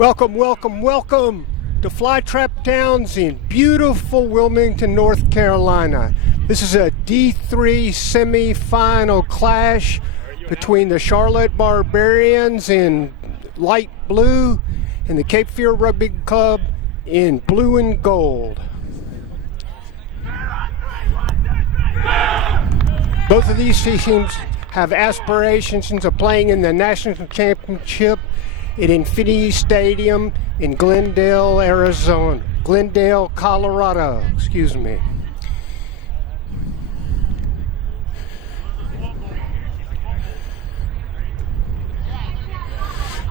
Welcome, welcome, welcome to Flytrap Towns in beautiful Wilmington, North Carolina. This is a D3 semi-final clash between the Charlotte Barbarians in light blue and the Cape Fear Rugby Club in blue and gold. Both of these teams have aspirations of playing in the national championship at Infinity Stadium in Glendale, Colorado, excuse me.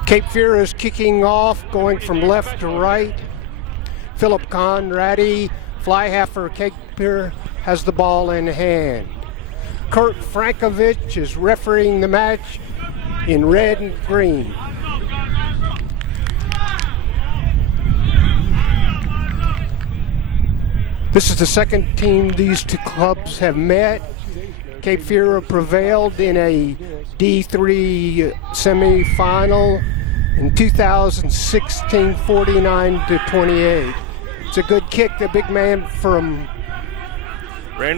Cape Fear is kicking off, going from left to right. Philip Conradi, fly half for Cape Fear, has the ball in hand. Kurt Frankovich is refereeing the match in red and green. This is the second team these two clubs have met. Cape Fear prevailed in a D3 semi-final in 2016, 49-28. It's a good kick. The big man from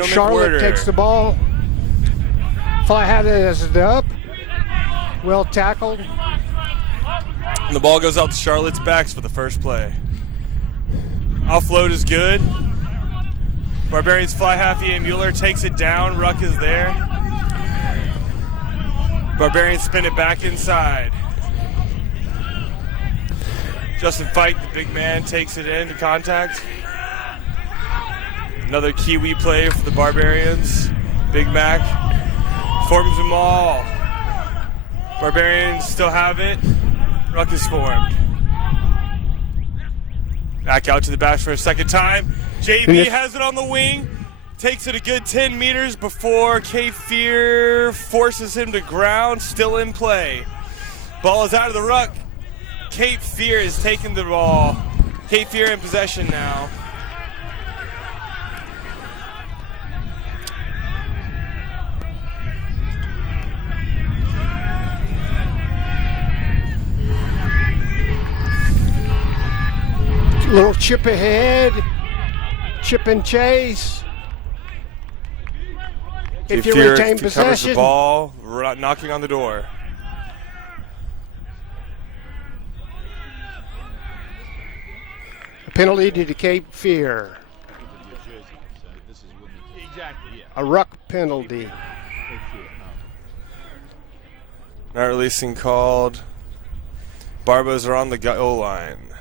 Charlotte takes the ball. Fly half is up. Well tackled. And the ball goes out to Charlotte's backs for the first play. Offload is good. Barbarians fly half. Ian Mueller takes it down. Ruck is there. Barbarians spin it back inside. Justin Fike, the big man, takes it into contact. Another Kiwi play for the Barbarians. Big Mac forms them all. Barbarians still have it. Ruck is formed. Back out to the bash for a second time. JB has it on the wing, takes it a good 10 meters before Cape Fear forces him to ground, still in play. Ball is out of the ruck. Cape Fear is taking the ball. Cape Fear in possession now. Little chip ahead. Chip and chase. If you retain possession. The ball, knocking on the door. A penalty to Cape Fear. A ruck penalty. Not releasing called. Barbos are on the goal line.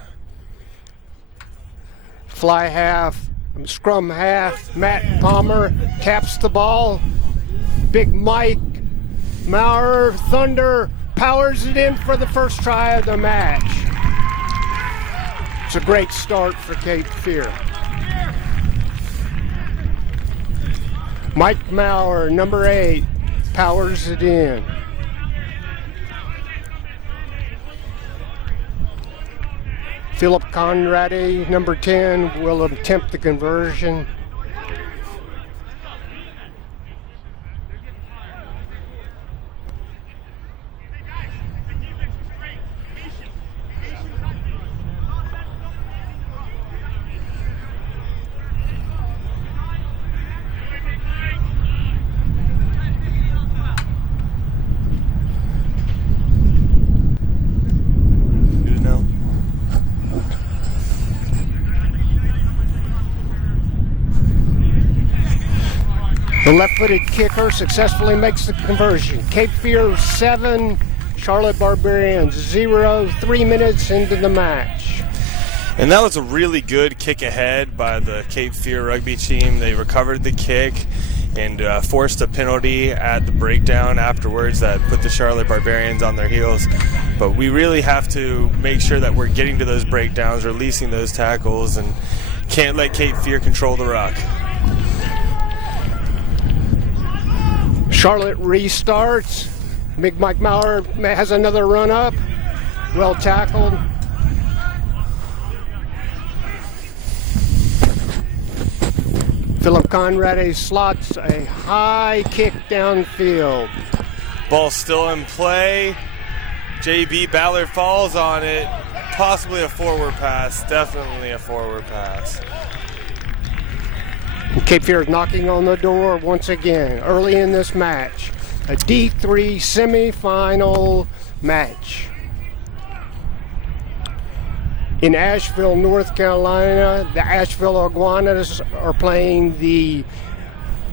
Fly half. Scrum half, Matt Palmer caps the ball. Big Mike Maurer, Thunder, powers it in for the first try of the match. It's a great start for Cape Fear. Mike Maurer, number 8, powers it in. Philip Conradi, number 10, will attempt the conversion. The left-footed kicker successfully makes the conversion. Cape Fear 7, Charlotte Barbarians 0, 3 minutes into the match. And that was a really good kick ahead by the Cape Fear rugby team. They recovered the kick and forced a penalty at the breakdown afterwards that put the Charlotte Barbarians on their heels. But we really have to make sure that we're getting to those breakdowns, releasing those tackles, and can't let Cape Fear control the ruck. Charlotte restarts. Big Mike Maurer has another run up. Well tackled. Philip Conradi slots a high kick downfield. Ball still in play. JB Ballard falls on it. possibly a forward pass. Definitely a forward pass. And Cape Fear is knocking on the door once again early in this match. A D3 semifinal match. In Asheville, North Carolina, the Asheville Iguanas are playing the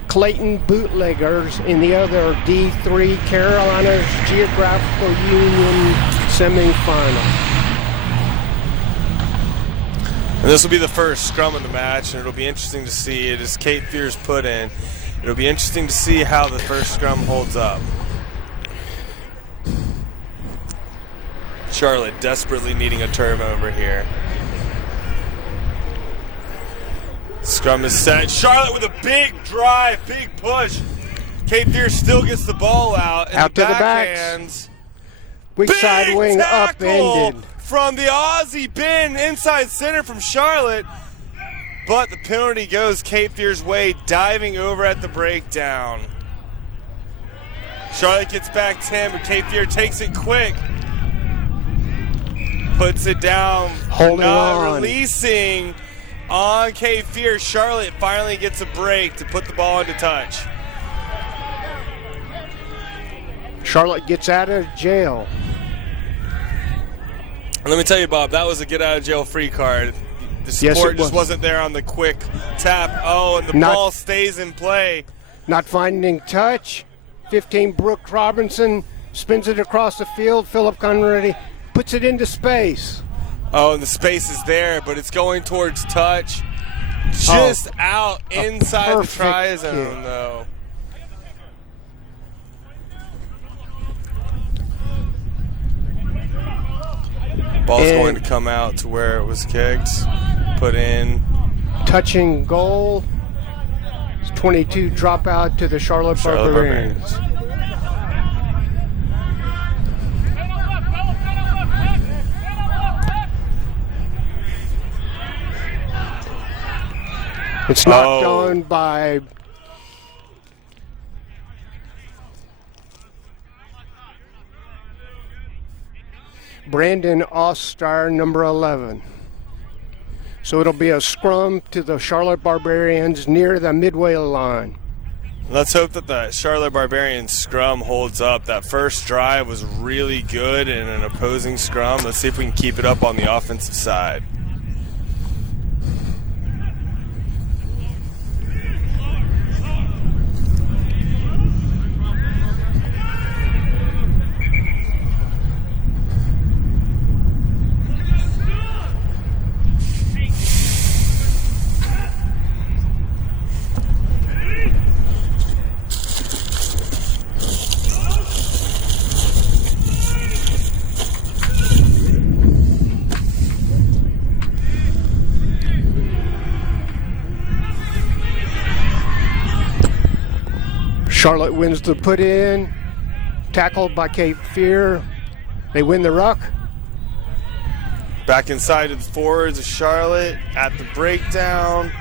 Clayton Bootleggers in the other D3 Carolinas Geographical Union semifinal. And this will be the first scrum of the match, and it'll be interesting to see. It is Cape Fear's put in. It'll be interesting to see how the first scrum holds up. Charlotte desperately needing a turnover here. Scrum is set. Charlotte with a big drive, big push. Cape Fear still gets the ball out. Out to the backhands. Weak side wing upended. From the Aussie bin inside center from Charlotte. But the penalty goes Cape Fear's way, diving over at the breakdown. Charlotte gets back 10, but Cape Fear takes it quick. Puts it down. Holding not on. Releasing on Cape Fear. Charlotte finally gets a break to put the ball into touch. Charlotte gets out of jail. Let me tell you, Bob, that was a get out of jail free card. The support just wasn't there on the quick tap. Oh, and the ball stays in play. Not finding touch. 15 Brooke Robinson spins it across the field. Philip Conrady puts it into space. Oh, and the space is there, but it's going towards touch. Just out inside the try zone, though. Ball's going to come out to where it was kicked. Put in. Touching goal. It's 22 dropout to the Charlotte Barbarians. It's knocked on by Brandon Ostar, number 11. So it'll be a scrum to the Charlotte Barbarians near the midway line. Let's hope that the Charlotte Barbarians scrum holds up. That first drive was really good in an opposing scrum. Let's see if we can keep it up on the offensive side. Charlotte wins the put in, tackled by Cape Fear. They win the ruck. Back inside to the forwards of Charlotte at the breakdown.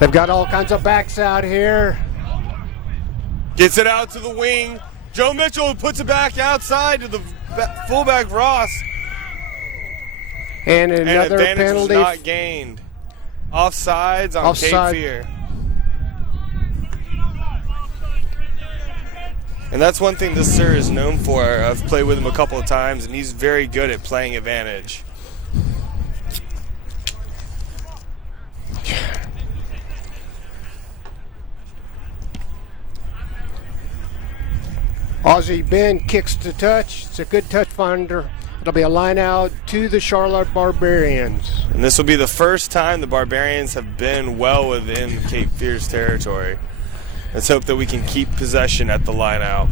They've got all kinds of backs out here. Gets it out to the wing. Joe Mitchell puts it back outside to the fullback Ross. And another penalty. Was not gained. Offsides on Cape Fear. And that's one thing this sir is known for. I've played with him a couple of times, and he's very good at playing advantage. Aussie Ben kicks to touch. It's a good touch finder. It'll be a line out to the Charlotte Barbarians. And this will be the first time the Barbarians have been well within Cape Fear's territory. Let's hope that we can keep possession at the line out.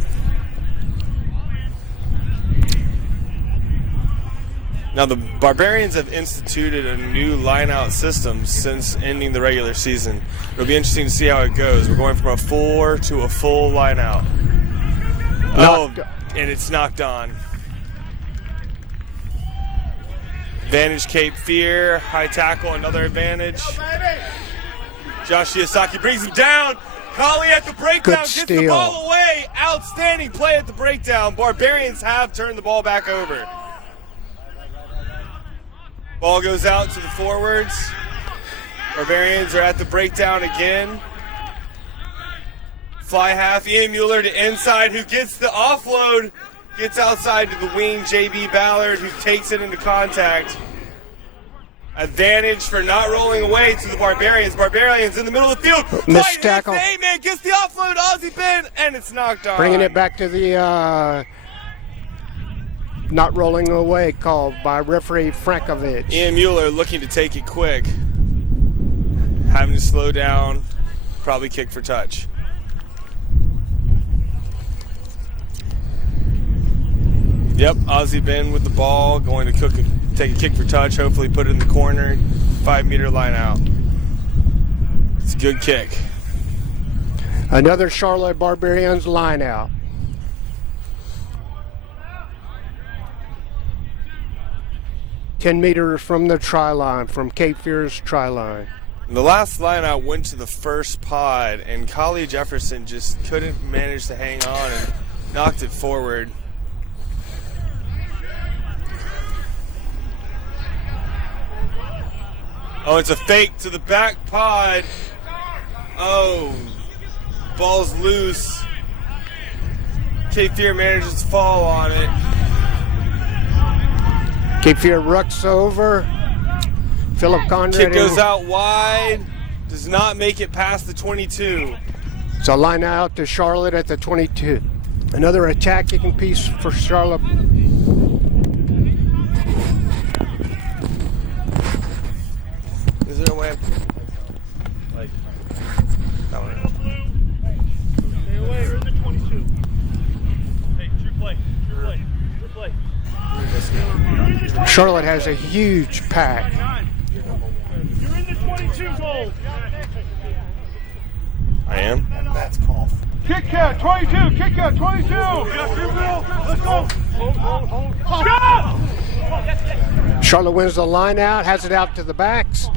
Now the Barbarians have instituted a new line-out system since ending the regular season. It'll be interesting to see how it goes. We're going from a 4 to a full line-out. And it's knocked on. Advantage Cape Fear, high tackle, another advantage. Josh Shiosaki brings him down. Collie at the breakdown gets the steal. ball away. Outstanding play at the breakdown. Barbarians have turned the ball back over. Ball goes out to the forwards. Barbarians are at the breakdown again. Fly half, Ian Mueller to inside, who gets the offload. Gets outside to the wing, JB Ballard, who takes it into contact. Advantage for not rolling away to the Barbarians. Barbarians in the middle of the field. Missed tackle. Amen gets the offload. Ozzie Ben, and it's knocked on. Bringing it back to the not rolling away call by referee Frankovich. Ian Mueller looking to take it quick. Having to slow down. Probably kick for touch. Yep, Ozzie Ben with the ball, going to take a kick for touch, hopefully put it in the corner, 5 meter line out. It's a good kick. Another Charlotte Barbarians line out. "10 meters from the try line, from Cape Fear's try line." The last line out went to the first pod, and Collie Jefferson just couldn't manage to hang on and knocked it forward. Oh, it's a fake to the back pod. Oh, ball's loose. Cape Fear manages to fall on it. Cape Fear rucks over. Philip Conrad. Kick goes out wide. Does not make it past the 22. It's a line out to Charlotte at the 22. Another attacking piece for Charlotte. Is there a way? Like, that one. Stay away, you're in the 22. Hey, true play. Charlotte has a huge pack. You're in the 22 goal. I am? That's called. Kick out, 22, kick out, 22. Let's go. Hold. Go! Charlotte wins the line out, has it out to the backs.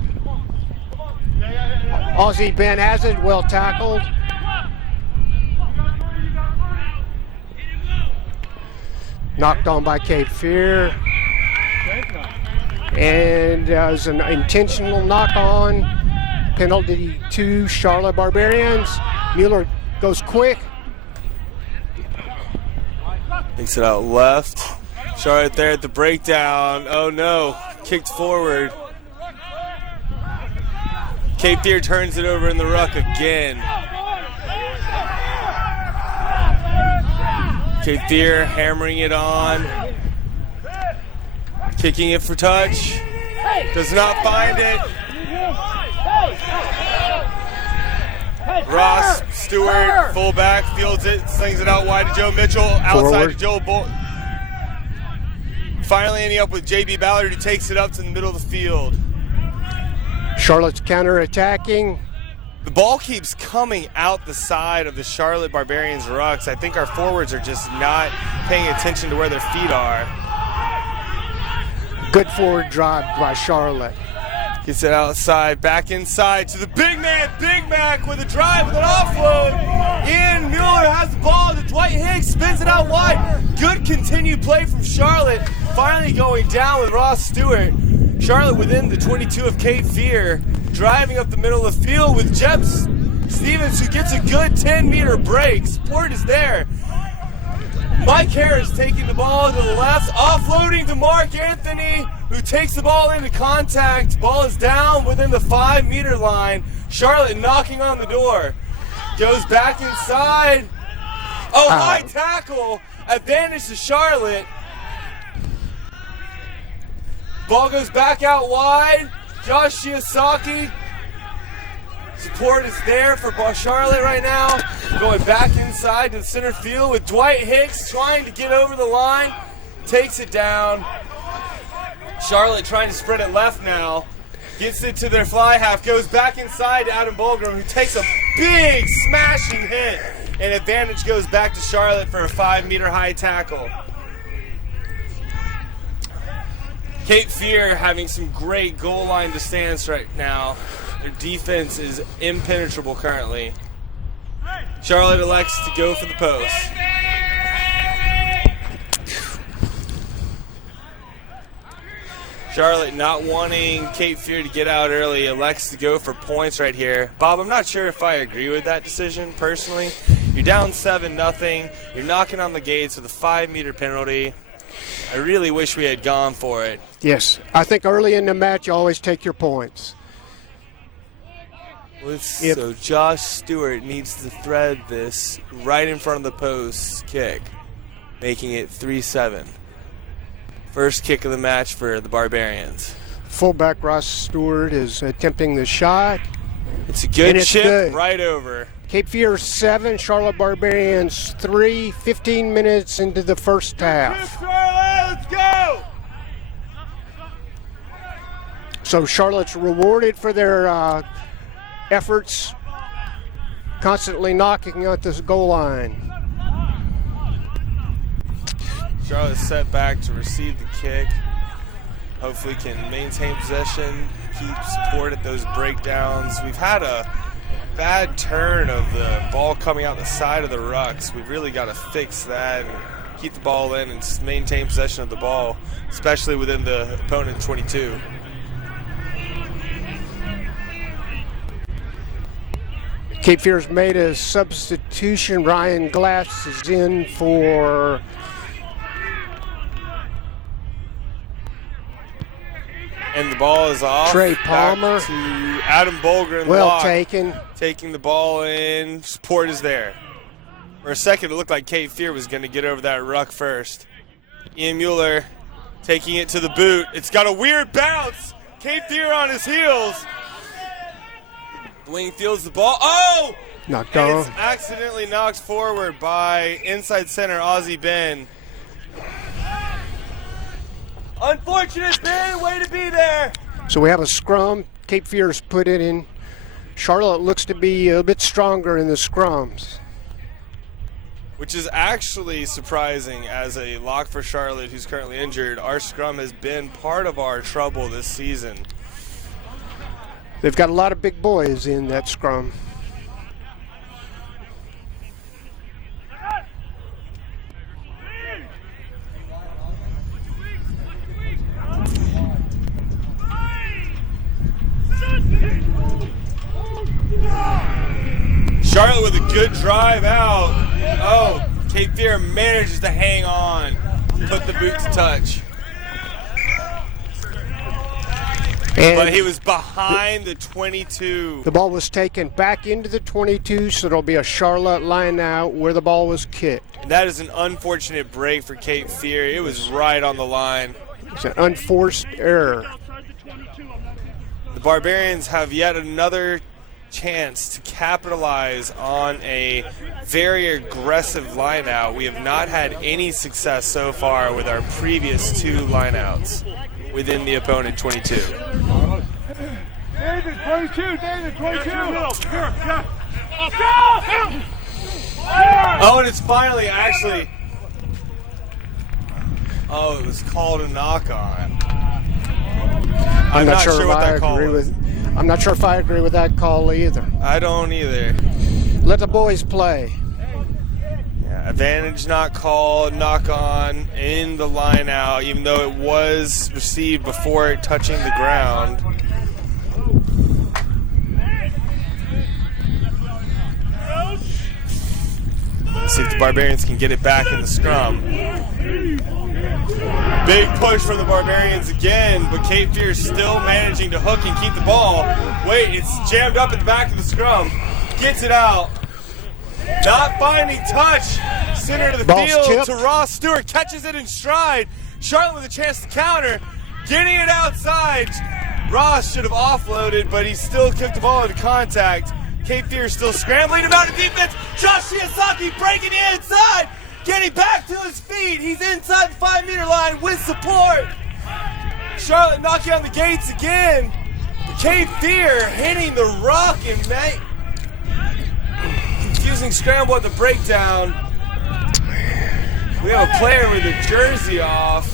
Ozzie Ben has it, well tackled. Knocked on by Cape Fear. And it was an intentional knock on. Penalty to Charlotte Barbarians. Mueller goes quick. Takes it out left. Charlotte there at the breakdown. Oh no, kicked forward. Cape Fear turns it over in the ruck again. Cape Fear hammering it on. Kicking it for touch. Does not find it. Ross Stewart, fullback, fields it, slings it out wide to Joe Mitchell, outside Forward. to Joe Bolt. Finally ending up with JB Ballard, who takes it up to the middle of the field. Charlotte's counter-attacking. The ball keeps coming out the side of the Charlotte Barbarians rucks. I think our forwards are just not paying attention to where their feet are. Good forward drive by Charlotte. Gets it outside, back inside to the big man, Big Mac with a drive with an offload. Ian Mueller has the ball to Dwight Hicks, spins it out wide. Good continued play from Charlotte. Finally going down with Ross Stewart. Charlotte within the 22 of Cape Fear, driving up the middle of the field with Jeb Stevens, who gets a good 10-meter break. Support is there. Mike Harris taking the ball to the left, offloading to Mark Anthony, who takes the ball into contact. Ball is down within the 5-meter line. Charlotte knocking on the door. Goes back inside. Oh, high tackle. Advantage to Charlotte. Ball goes back out wide. Josh Shiosaki. Support is there for Charlotte right now. Going back inside to the center field with Dwight Hicks trying to get over the line. Takes it down. Charlotte trying to spread it left now. Gets it to their fly half. Goes back inside to Adam Bulgram, who takes a big smashing hit. And advantage goes back to Charlotte for a 5-meter high tackle. Cape Fear having some great goal line to stance right now. Their defense is impenetrable currently. Charlotte elects to go for the post. Charlotte, not wanting Cape Fear to get out early, elects to go for points right here. Bob, I'm not sure if I agree with that decision personally. You're down 7-0. You're knocking on the gates with a 5-meter penalty. I really wish we had gone for it. Yes, I think early in the match you always take your points. So Josh Stewart needs to thread this right in front of the post kick, making it 3-7. First kick of the match for the Barbarians. Fullback Ross Stewart is attempting the shot. It's a good chip good. Right over. Cape Fear 7, Charlotte Barbarians 3, 15 minutes into the first half. Let's go! So Charlotte's rewarded for their efforts, constantly knocking at this goal line. Charlotte's set back to receive the kick. Hopefully can maintain possession, keep support at those breakdowns. We've had a bad turn of the ball coming out the side of the rucks. We've really got to fix that and keep the ball in and maintain possession of the ball, especially within the opponent 22. Cape Fear's made a substitution. Ryan Glass is in for And the ball is off. Trey Palmer. Back to Adam Bolger in the well lock. taken. Taking the ball in. Support is there. For a second, it looked like Cape Fear was going to get over that ruck first. Ian Mueller taking it to the boot. It's got a weird bounce. Cape Fear on his heels. The wing fields the ball. Oh! Knocked And on. it's accidentally knocked forward by inside center Ozzie Ben. Unfortunate, Ben. Way to be there. So we have a scrum. Cape Fear's put it in. Charlotte looks to be a bit stronger in the scrums. Which is actually surprising as a lock for Charlotte who's currently injured. Our scrum has been part of our trouble this season. They've got a lot of big boys in that scrum. Charlotte with a good drive out. Oh, Cape Fear manages to hang on. Put the boot to touch. But he was behind the 22. The ball was taken back into the 22, so there'll be a Charlotte line out where the ball was kicked. And that is an unfortunate break for Cape Fear. It was right on the line. It's an unforced error. The Barbarians have yet another chance to capitalize on a very aggressive line out. We have not had any success so far with our previous two lineouts within the opponent 22. David, 22, David, 22. Oh, and it's finally actually. Oh, it was called a knock on. I'm not sure what that call was. I'm not sure if I agree with that call either. I don't either. Let the boys play. Yeah, advantage not called, knock on in the line out, even though it was received before it touching the ground. Let's see if the Barbarians can get it back in the scrum. Big push from the Barbarians again, but Cape Fear still managing to hook and keep the ball. Wait, it's jammed up at the back of the scrum. Gets it out. Not finding touch. Center to the Ball's field chipped. to Ross Stewart. Catches it in stride. Charlotte with a chance to counter. Getting it outside. Ross should have offloaded, but he still kicked the ball into contact. Cape Fear still scrambling him out of defense. Josh Shiosaki breaking the inside. Getting back to his feet. He's inside the 5-meter line with support. Charlotte knocking on the gates again. Cape Fear hitting the rock and confusing scramble at the breakdown. We have a player with a jersey off.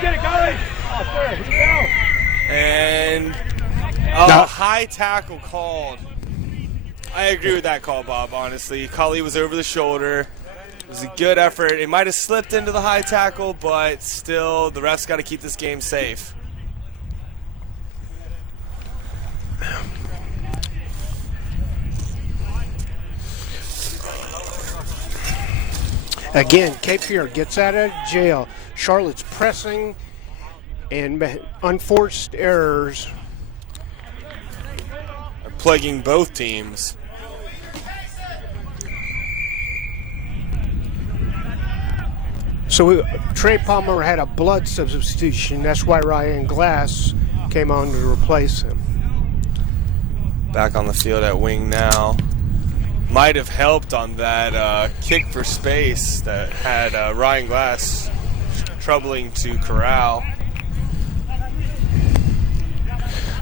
Get it, got it. Oh, sir, here we go. And Oh, No. high tackle called. I agree with that call, Bob, honestly. Cully was over the shoulder. It was a good effort. It might have slipped into the high tackle, but still, the refs got to keep this game safe. Again, Cape Fear gets out of jail. Charlotte's pressing and unforced errors. Are plaguing both teams. So Trey Palmer had a blood substitution. That's why Ryan Glass came on to replace him. Back on the field at wing now. Might have helped on that kick for space that had Ryan Glass troubling to corral.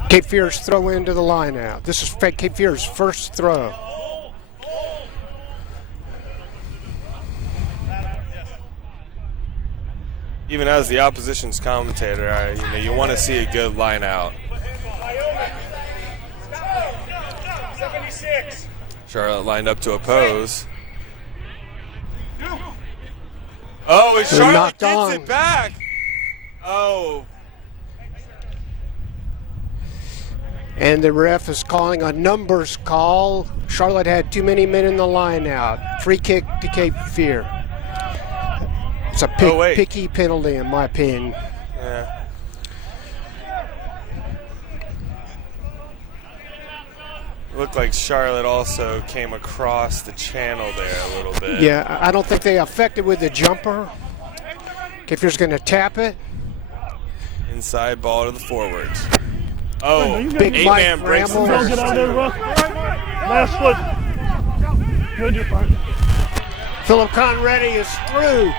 Cape Fear's throw into the line now. This is Cape Fear's first throw. Even as the opposition's commentator, you want to see a good line out. 76. Charlotte lined up to oppose. Oh, and Charlotte knocked gets on. it back. Oh. And the ref is calling a numbers call. Charlotte had too many men in the line out. Free kick to Cape Fear. It's a picky penalty in my opinion. Yeah. Looked like Charlotte also came across the channel there a little bit. Yeah, I don't think they affected with the jumper. Cape Fear's going to tap it. Inside ball to the forwards. Oh, Big eight-man Mike breaks the Ramble. Don't first. get out there, Russ. Last foot. Good, you're fine. Philip Conready is through.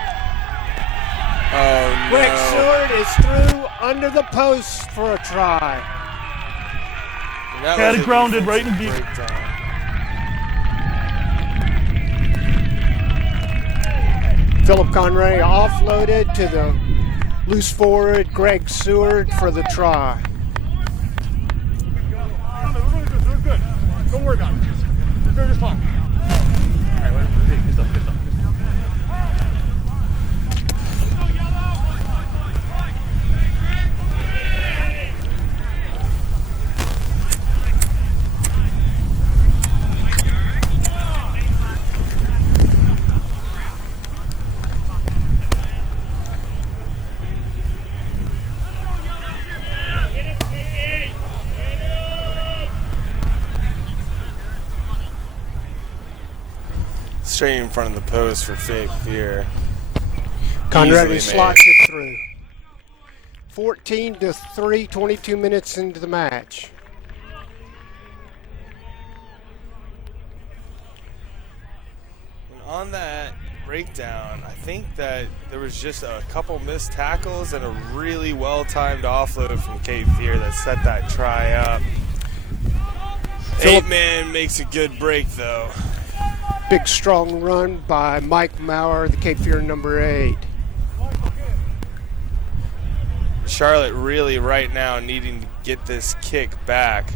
Oh, Greg no. Seward is through under the post for a try. That Had was it a grounded right in defensive deep. breakdown. Philip Conready offloaded to the loose forward Greg Seward for the try. We're good. Don't worry about it. We're good, just fine. All right, good stuff, good stuff. Straight in front of the post for Fake Fear. Conready Easily slots it through. 14-3, 22 minutes into the match. And on that breakdown, I think that there was just a couple missed tackles and a really well-timed offload from Cape Fear that set that try up. Eight-man makes a good break, though. Big strong run by Mike Maurer, the Cape Fear number 8. Charlotte really right now needing to get this kick back.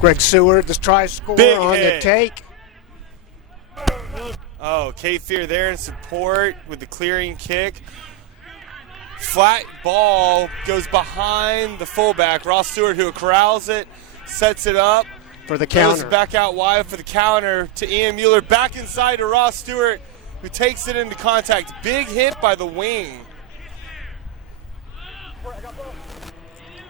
Greg Seward, the try scorer Big on hit. the take. Oh, Cape Fear there in support with the clearing kick. Flat ball goes behind the fullback, Ross Stewart, who corrals it, sets it up. For the Goes counter. back out wide for the counter to Ian Mueller. Back inside to Ross Stewart, who takes it into contact. Big hit by the wing.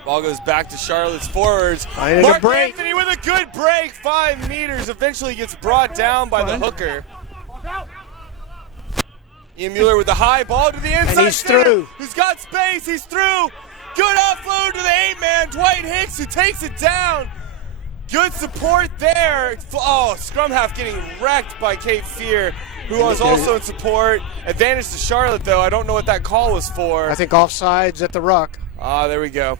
Ball goes back to Charlotte's forwards. I need a Mark break. Anthony with a good break. 5 meters. Eventually gets brought down by the hooker. Ian Mueller with the high ball to the inside. he's center, through. He's got space. He's through. Good offload to the 8-man. Dwight Hicks, who takes it down. Good support there. Oh, scrum half getting wrecked by Cape Fear, who was also in support. Advantage to Charlotte, though. I don't know what that call was for. I think offsides at the ruck. There we go.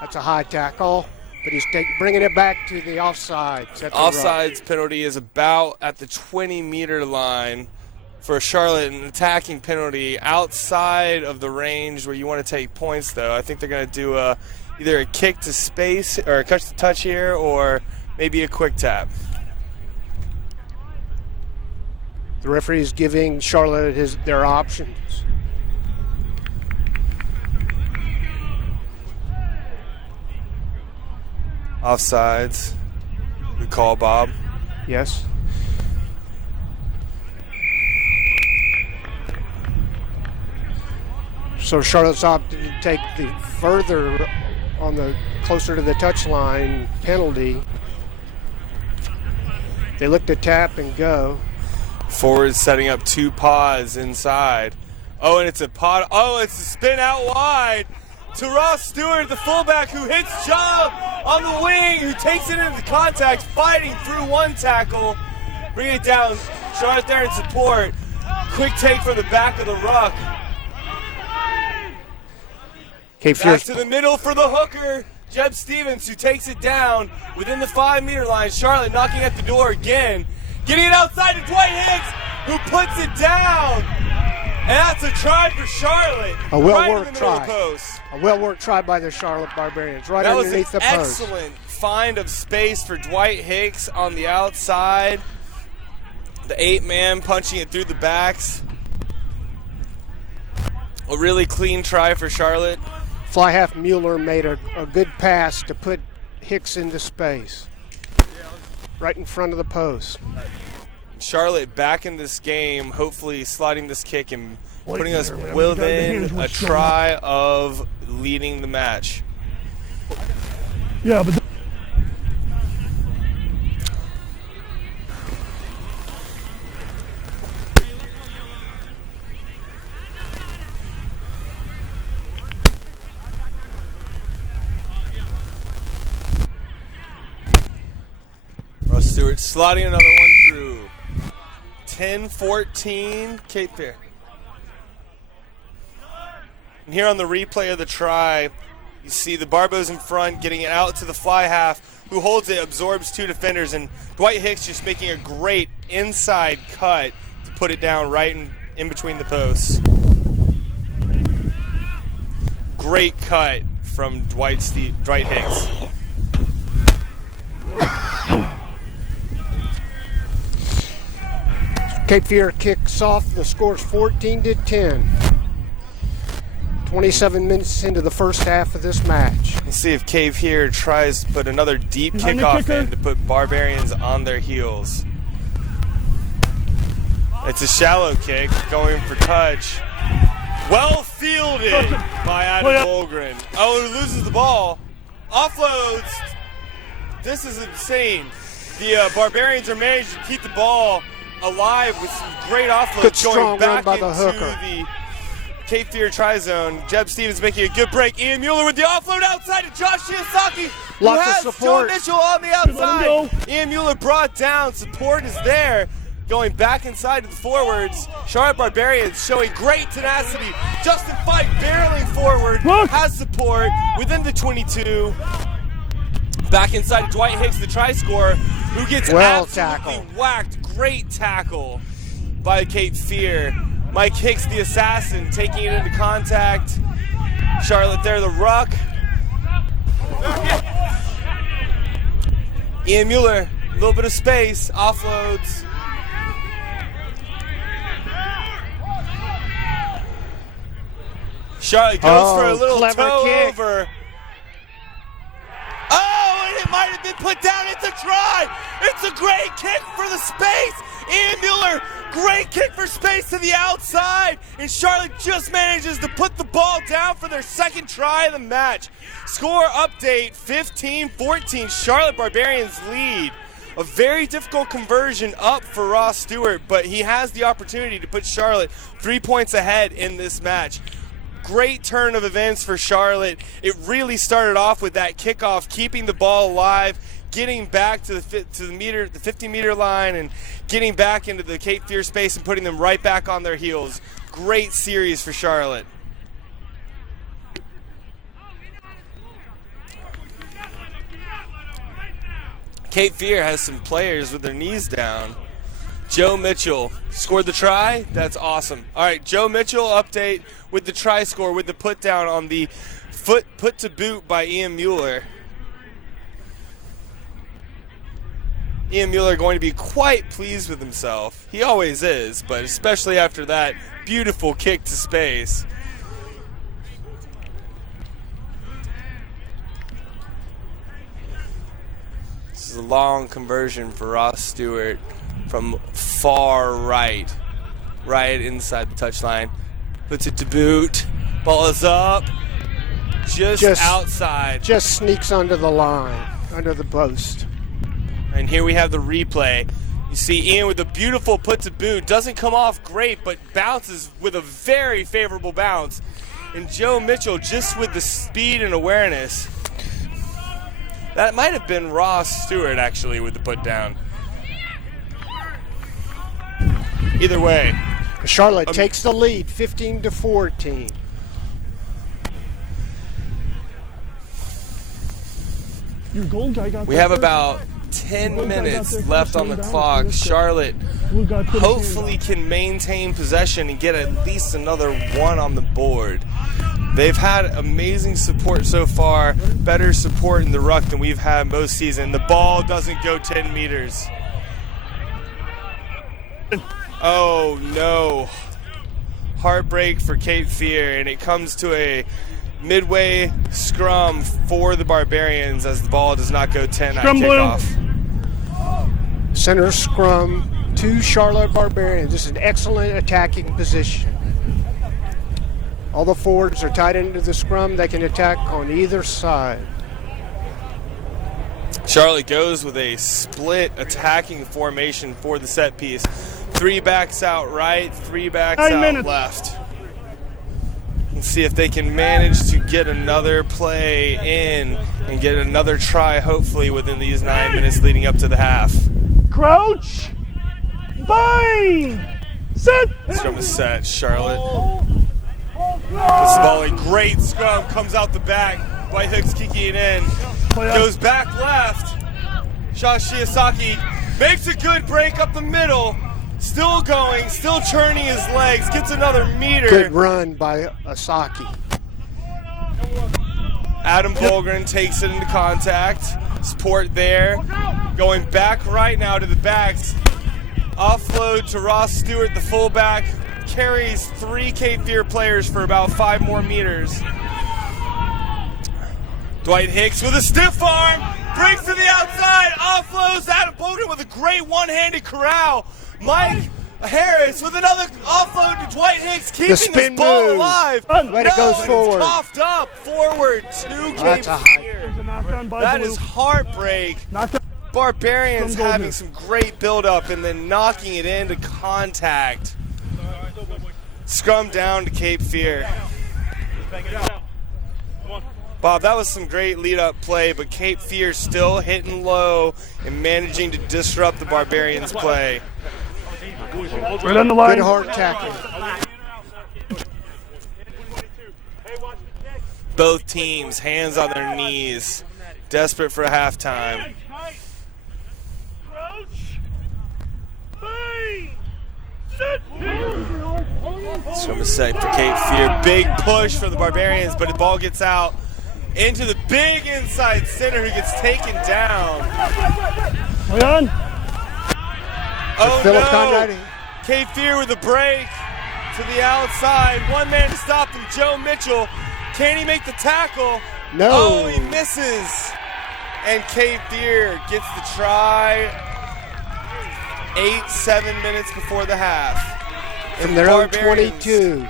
That's a high tackle, but he's bringing it back to the offsides at the ruck. Offsides penalty is about at the 20-meter line for Charlotte. An attacking penalty outside of the range where you want to take points, though. I think they're going to do a either a kick to space or a catch to touch here, or maybe a quick tap. The referee is giving Charlotte their options. Offsides. Good call, Bob. Yes. So Charlotte's opted to take the further on the closer to the touchline penalty. They look to tap and go. Forward setting up 2 paws inside. Oh, and it's a pod. Oh, it's a spin out wide to Ross Stewart, the fullback, who hits Job on the wing, who takes it into contact, fighting through 1 tackle. Bring it down. Charlotte there in support. Quick take from the back of the ruck. Back to the middle for the hooker, Jeb Stevens, who takes it down within the 5-meter line. Charlotte knocking at the door again. Getting it outside to Dwight Hicks, who puts it down. And that's a try for Charlotte. A well-worked try. A well-worked try by the Charlotte Barbarians, right underneath the post. That was an excellent find of space for Dwight Hicks on the outside. The 8-man punching it through the backs. A really clean try for Charlotte. Fly half Mueller made a good pass to put Hicks into space. Right in front of the post. Charlotte back in this game, hopefully sliding this kick and putting us within a try of leading the match. Yeah, but Ross Stewart sliding another one through. 10-14, Cape Fear. And here on the replay of the try, you see the Barbos in front, getting it out to the fly half, who holds it, absorbs 2 defenders, and Dwight Hicks just making a great inside cut to put it down right in between the posts. Great cut from Dwight Hicks. Cape Fear kicks off. The score's 14-10. 27 minutes into the first half of this match. Let's see if Cave here tries to put another deep kickoff in to put Barbarians on their heels. It's a shallow kick going for touch. Well fielded by Adam Holgren. Oh, he loses the ball. Offloads. This is insane. The Barbarians are managing to keep the ball alive with some great offloads going back into the Cape Fear tri-zone. Jeb Stevens making a good break. Ian Mueller with the offload outside to Josh Shiosaki, who has Joe Mitchell on the outside. Ian Mueller brought down. Support is there. Going back inside to the forwards. Charlotte Barbarians showing great tenacity. Justin Fife barreling forward. Has support within the 22. Back inside to Dwight Hicks, the try scorer, who gets absolutely whacked. Great tackle by Cape Fear. Mike Hicks, the assassin, taking it into contact. Charlotte there, the ruck. Ian Mueller, a little bit of space, offloads. Charlotte goes for a little toe kick. Over. Oh, and it might have been put down. It's a try. It's a great kick for the space. Ian Mueller, great kick for space to the outside. And Charlotte just manages to put the ball down for their second try of the match. Score update, 15-14. Charlotte Barbarians lead. A very difficult conversion up for Ross Stewart, but he has the opportunity to put Charlotte 3 points ahead in this match. Great turn of events for Charlotte. It really started off with that kickoff, keeping the ball alive, getting back to the 50-meter line, and getting back into the Cape Fear space and putting them right back on their heels. Great series for Charlotte. Cape Fear has some players with their knees down. Joe Mitchell scored the try. That's awesome. All right, Joe Mitchell update with the try score, with the put down on the Foot put to boot by Ian Mueller. Ian Mueller going to be quite pleased with himself. He always is, but especially after that beautiful kick to space. This is a long conversion for Ross Stewart from far right inside the touchline. Puts it to boot. Ball is up. Just outside. Just sneaks under the line, under the post. And here we have the replay. You see Ian with a beautiful put to boot. Doesn't come off great, but bounces with a very favorable bounce. And Joe Mitchell just with the speed and awareness. That might have been Ross Stewart actually with the put down. Either way. Charlotte takes the lead, 15-14. Your gold guy got We have about 10 minutes left on the clock. Charlotte hopefully can maintain possession and get at least another one on the board. They've had amazing support so far, better support in the ruck than we've had most season. The ball doesn't go 10 meters. Oh no. Heartbreak for Cape Fear, and it comes to a midway scrum for the Barbarians as the ball does not go 10 at kickoff. Center scrum to Charlotte Barbarians. This is an excellent attacking position. All the forwards are tied into the scrum. They can attack on either side. Charlotte goes with a split attacking formation for the set piece. 3 backs out right, 3 backs out left. Let's see if they can manage to get another play in and get another try, hopefully, within these 9 minutes leading up to the half. Crouch! Bind! Set! Scrum is set, Charlotte. This ball, a great scrum, comes out the back. Dwight Hicks kicking it in. Goes back left. Shiosaki makes a good break up the middle. Still going, still churning his legs. Gets another meter. Good run by Asaki. Adam Bolgren takes it into contact. Support there. Going back right now to the backs. Offload to Ross Stewart, the fullback. Carries 3 Cape Fear players for about 5 more meters. Dwight Hicks with a stiff arm. Breaks to the outside. Offloads Adam Bolgren with a great one-handed corral. Mike Harris with another offload to Dwight Hicks, keeping this ball alive. But it goes forward. Coughed up forward to Cape Fear. That is heartbreak. Barbarians having some great build-up and then knocking it into contact. Scrum down to Cape Fear. Bob, that was some great lead-up play, but Cape Fear still hitting low and managing to disrupt the Barbarians' play. Right on the line. Good hard tackling. Both teams, hands on their knees, desperate for halftime. Scrum is set for Cape Fear. Big push for the Barbarians, but the ball gets out into the big inside center who gets taken down. Hold on. Oh no! Cape Fear with a break to the outside. One man to stop him, Joe Mitchell. Can he make the tackle? No. Oh, he misses. And Cape Fear gets the try 7 minutes before the half. From their own 22.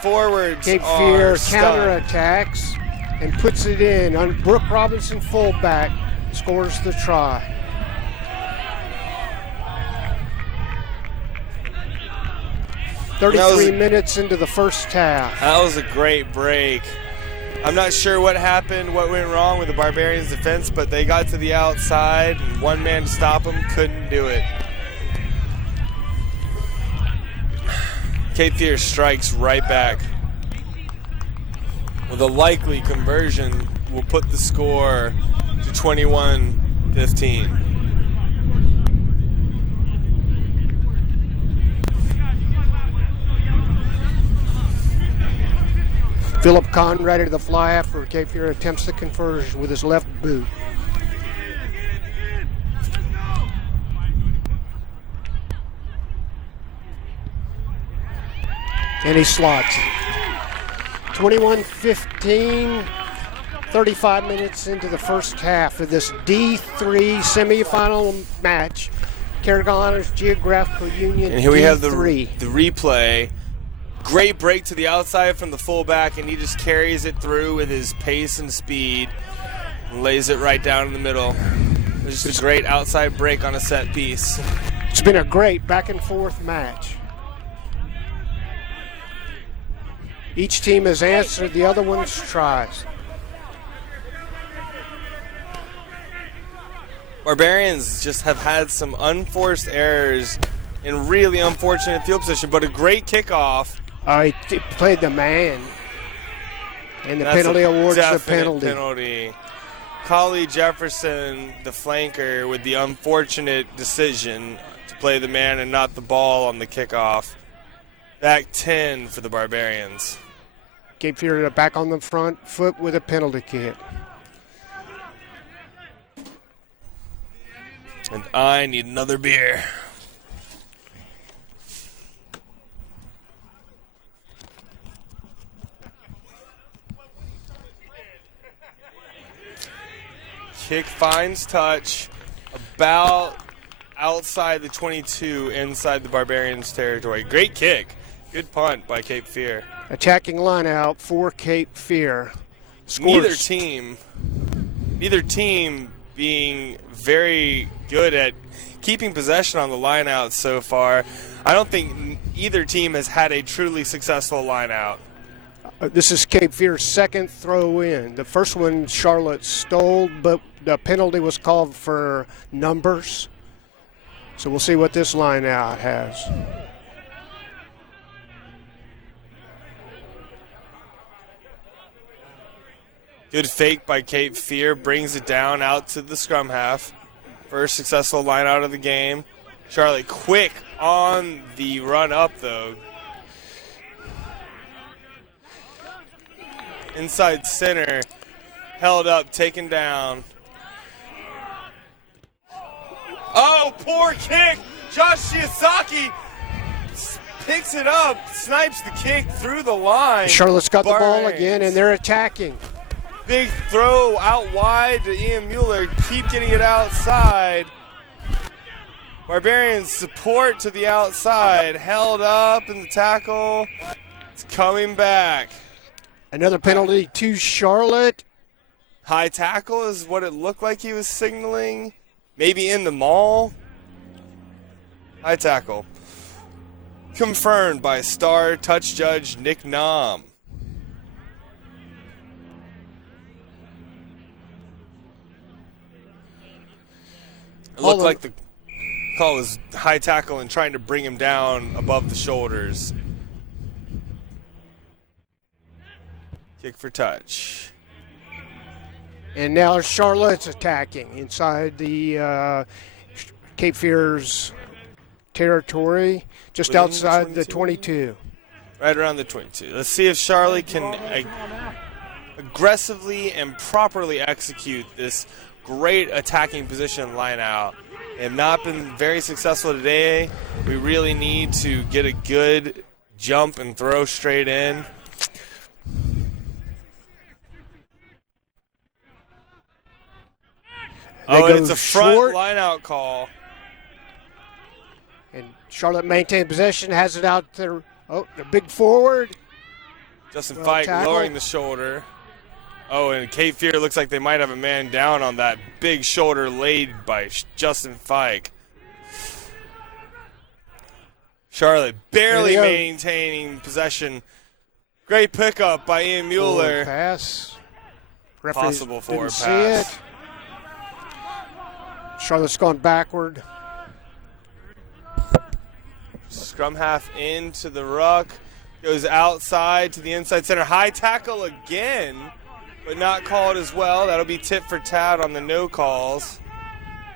Forwards Cape Fear stunned. counterattacks and puts it in. On Brooke Robinson, fullback, scores the try. "33 minutes into the first half." That was a great break. I'm not sure what happened, what went wrong with the Barbarians' defense, but they got to the outside, and one man to stop them couldn't do it. Cape Fear strikes right back with a likely conversion will put the score to 21-15. Philip Conrad to the fly after Cape Fear attempts the conversion with his left boot. And he slots it. 21-15, 35 minutes into the first half of this D3 semifinal match. Carolina's Geographical Union. And here we have the D3. replay. Great break to the outside from the fullback, and he just carries it through with his pace and speed and lays it right down in the middle. It's just a great outside break on a set piece. It's been a great back and forth match. Each team has answered the other one's tries. Barbarians just have had some unforced errors in really unfortunate field position, but a great kickoff. He played the man, and the That's penalty awards the definite penalty. Collie Jefferson, the flanker, with the unfortunate decision to play the man and not the ball on the kickoff. Back 10 for the Barbarians. Cape Fear back on the front foot with a penalty kick. And I need another beer. Kick finds touch about outside the 22, inside the Barbarians' territory. Great kick. Good punt by Cape Fear. Attacking line out for Cape Fear. Scores. Neither team being very good at keeping possession on the line out so far. I don't think either team has had a truly successful line out. This is Cape Fear's second throw in. The first one Charlotte stole, but the penalty was called for numbers. So we'll see what this line out has. Good fake by Cape Fear, brings it down out to the scrum half. First successful line out of the game. Charlotte quick on the run up though. Inside center, held up, taken down. Oh, poor kick! Josh Shiozaki picks it up, snipes the kick through the line. Charlotte's got the ball Barbarians. again, and they're attacking. Big throw out wide to Ian Mueller. Keep getting it outside. Barbarians support to the outside. Held up in the tackle. It's coming back. Another penalty to Charlotte. High tackle is what it looked like he was signaling. Maybe in the mall. High tackle. Confirmed by star touch judge Nick Nam. It looked like the call was high tackle and trying to bring him down above the shoulders. Kick for touch. And now Charlotte's attacking inside the Cape Fear's territory, just Within outside the 22. Right around the 22. Let's see if Charlotte can aggressively and properly execute this great attacking position line out. They have not been very successful today. We really need to get a good jump and throw straight in. Oh, and it's a front line out call. And Charlotte maintained possession, has it out there. Oh, the big forward. Justin Fike lowering the shoulder. Oh, and Cape Fear looks like they might have a man down on that big shoulder laid by Justin Fike. Charlotte barely maintaining possession. Great pickup by Ian Mueller. Pass. Possible forward pass. See it. Charlotte's gone backward. Scrum half into the ruck. Goes outside to the inside center. High tackle again, but not called as well. That'll be tit for tat on the no calls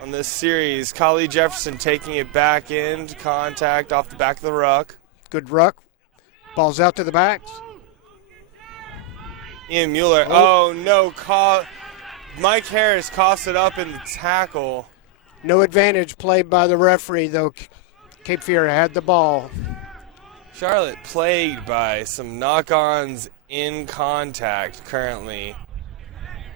on this series. Collie Jefferson taking it back into contact off the back of the ruck. Good ruck. Ball's out to the backs. Ian Mueller. Oh, no. Mike Harris coughs it up in the tackle. No advantage played by the referee, though. Cape Fear had the ball. Charlotte plagued by some knock-ons in contact currently.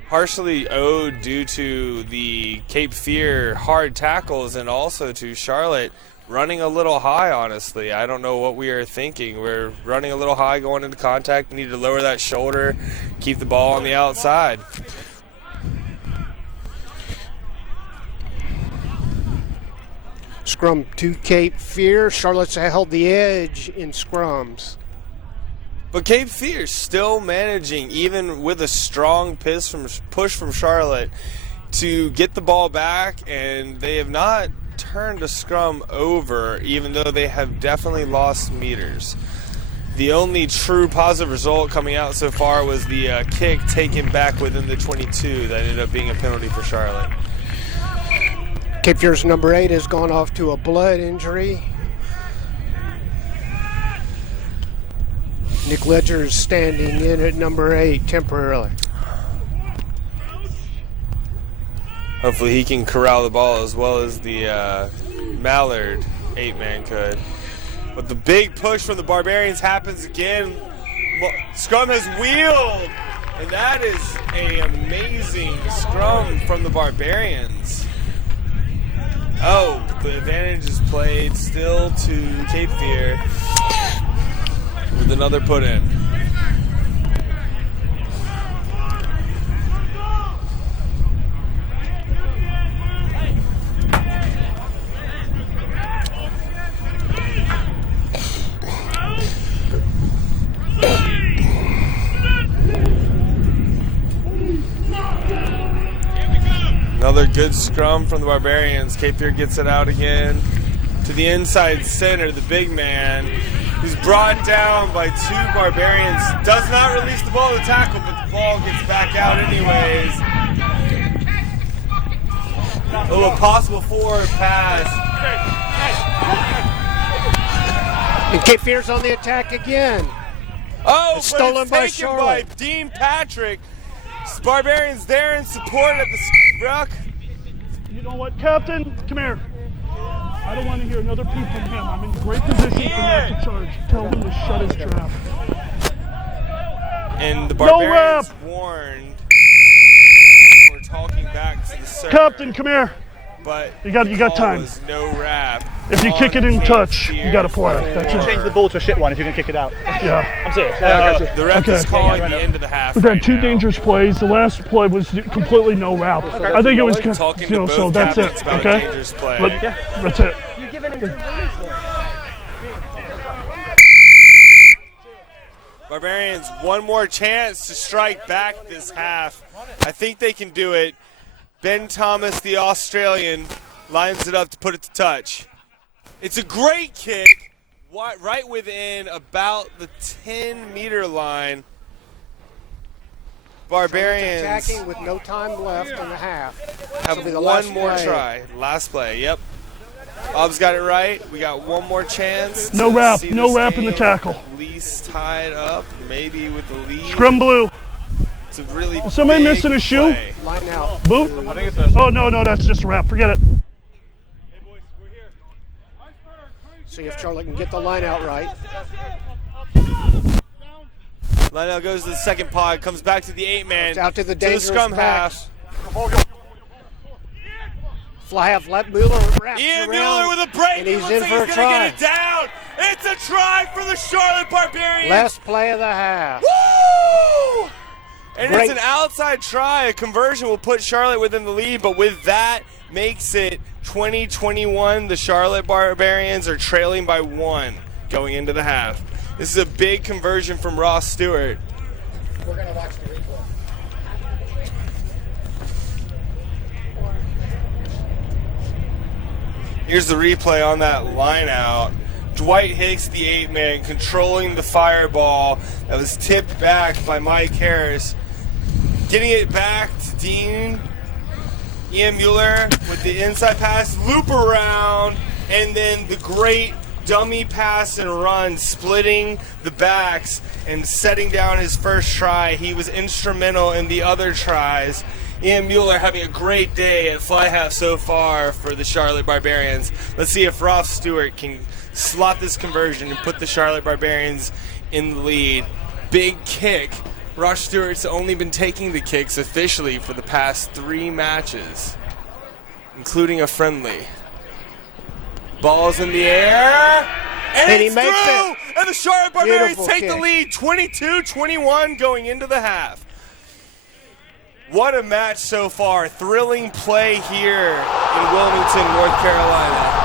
Partially owed due to the Cape Fear hard tackles and also to Charlotte running a little high, honestly. I don't know what we are thinking. We're running a little high going into contact. We need to lower that shoulder, keep the ball on the outside. Scrum to Cape Fear. Charlotte's held the edge in scrums. But Cape Fear still managing, even with a strong push from Charlotte, to get the ball back, and they have not turned a scrum over, even though they have definitely lost meters. The only true positive result coming out so far was the kick taken back within the 22 that ended up being a penalty for Charlotte. Cape Fear's number 8 has gone off to a blood injury. Nick Ledger is standing in at number 8 temporarily. Hopefully he can corral the ball as well as the Mallard 8-man could. But the big push from the Barbarians happens again. Scrum has wheeled, and that is an amazing scrum from the Barbarians. Oh, the advantage is played still to Cape Fear with another put in. Another good scrum from the Barbarians. Cape Fear gets it out again to the inside center. The big man, who's brought down by 2 Barbarians, does not release the ball to tackle, but the ball gets back out anyways. A little possible forward pass. And Cape Fear's on the attack again. Oh, it's stolen by taken Charlotte. by Dean Patrick. Barbarians there in support at the ruck. You know what, Captain? Come here. I don't want to hear another peep from him. I'm in great position for not to charge. Tell him to shut his trap. And the Barbarians warned. We're talking back to the server. Captain, come here. But you got time. Was no wrap. If you kick it in touch, you got to play. That's it. Change the ball to a shit one if you can kick it out. Yeah. I'm serious. The ref is calling the end of the half. We've had 2 dangerous plays. The last play was completely no route. I think it was, so that's it. Okay. That's it. You're giving him Barbarians, one more chance to strike back this half. I think they can do it. Ben Thomas, the Australian, lines it up to put it to touch. It's a great kick, right within about the 10-meter line. Barbarians attacking with no time left in the half. Have one more try. Last play, yep. Bob's got it right. We got one more chance. No wrap in the tackle. At least tied up, maybe with the lead. Scrum blue. It's a really somebody missing a shoe? Play. Line out. Boot? Oh, no, that's just a wrap. Forget it. See if Charlotte can get the line out right. Line out goes to the second pod, comes back to the 8-man. Out to the scrum half. Fly half left, Mueller wraps Ian around, Mueller with a break. and he's in like for a he's try. Get it down. It's a try for the Charlotte Barbarians. Last play of the half. Woo! And Great. it's an outside try. A conversion will put Charlotte within the lead, but with that makes it 20-21. The Charlotte Barbarians are trailing by 1 going into the half. This is a big conversion from Ross Stewart. We're going to watch the replay. Here's the replay on that line out. Dwight Hicks, the 8-man, controlling the fireball that was tipped back by Mike Harris. Getting it back to Dean. Ian Mueller with the inside pass, loop around, and then the great dummy pass and run, splitting the backs and setting down his first try. He was instrumental in the other tries. Ian Mueller having a great day at fly half so far for the Charlotte Barbarians. Let's see if Ross Stewart can slot this conversion and put the Charlotte Barbarians in the lead. Big kick. Ross Stewart's only been taking the kicks officially for the past 3 matches, including a friendly. Ball's in the air, and he makes it. And the Charlotte Barbarians take the lead, 22-21 going into the half. What a match so far. Thrilling play here in Wilmington, North Carolina.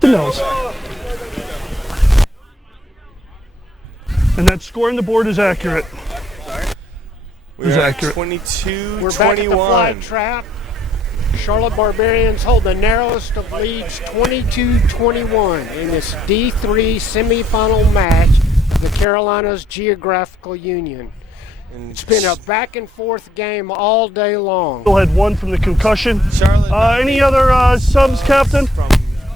The nose. And that score on the board is accurate. We're Is at accurate. 22-21. We're back at the fly trap. Charlotte Barbarians hold the narrowest of leads, 22-21, in this D3 semifinal match of the Carolinas Geographical Union. It's been a back and forth game all day long. Still had one from the concussion. Charlotte. Any other subs, Captain? From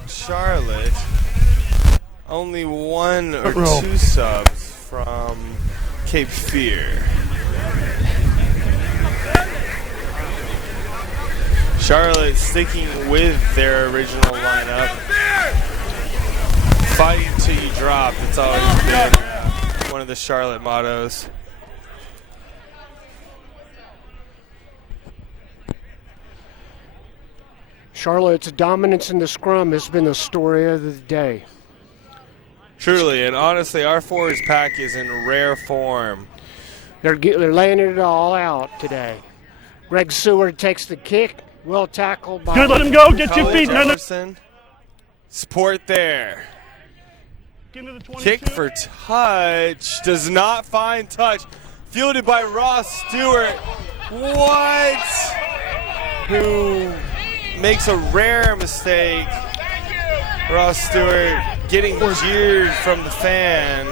Charlotte, only one or Roll. two subs from Cape Fear. Charlotte sticking with their original lineup. Fight until you drop. It's always been one of the Charlotte mottos. Charlotte's dominance in the scrum has been the story of the day. Truly, and honestly, our forwards pack is in rare form. They're laying it all out today. Greg Seward takes the kick, well tackled by... Good, let him go. Get your Colin feet. No, no. Jefferson. Support there. Into the 22. Kick for touch. Does not find touch. Fielded by Ross Stewart. What? Who makes a rare mistake. Ross Stewart getting jeered from the fan.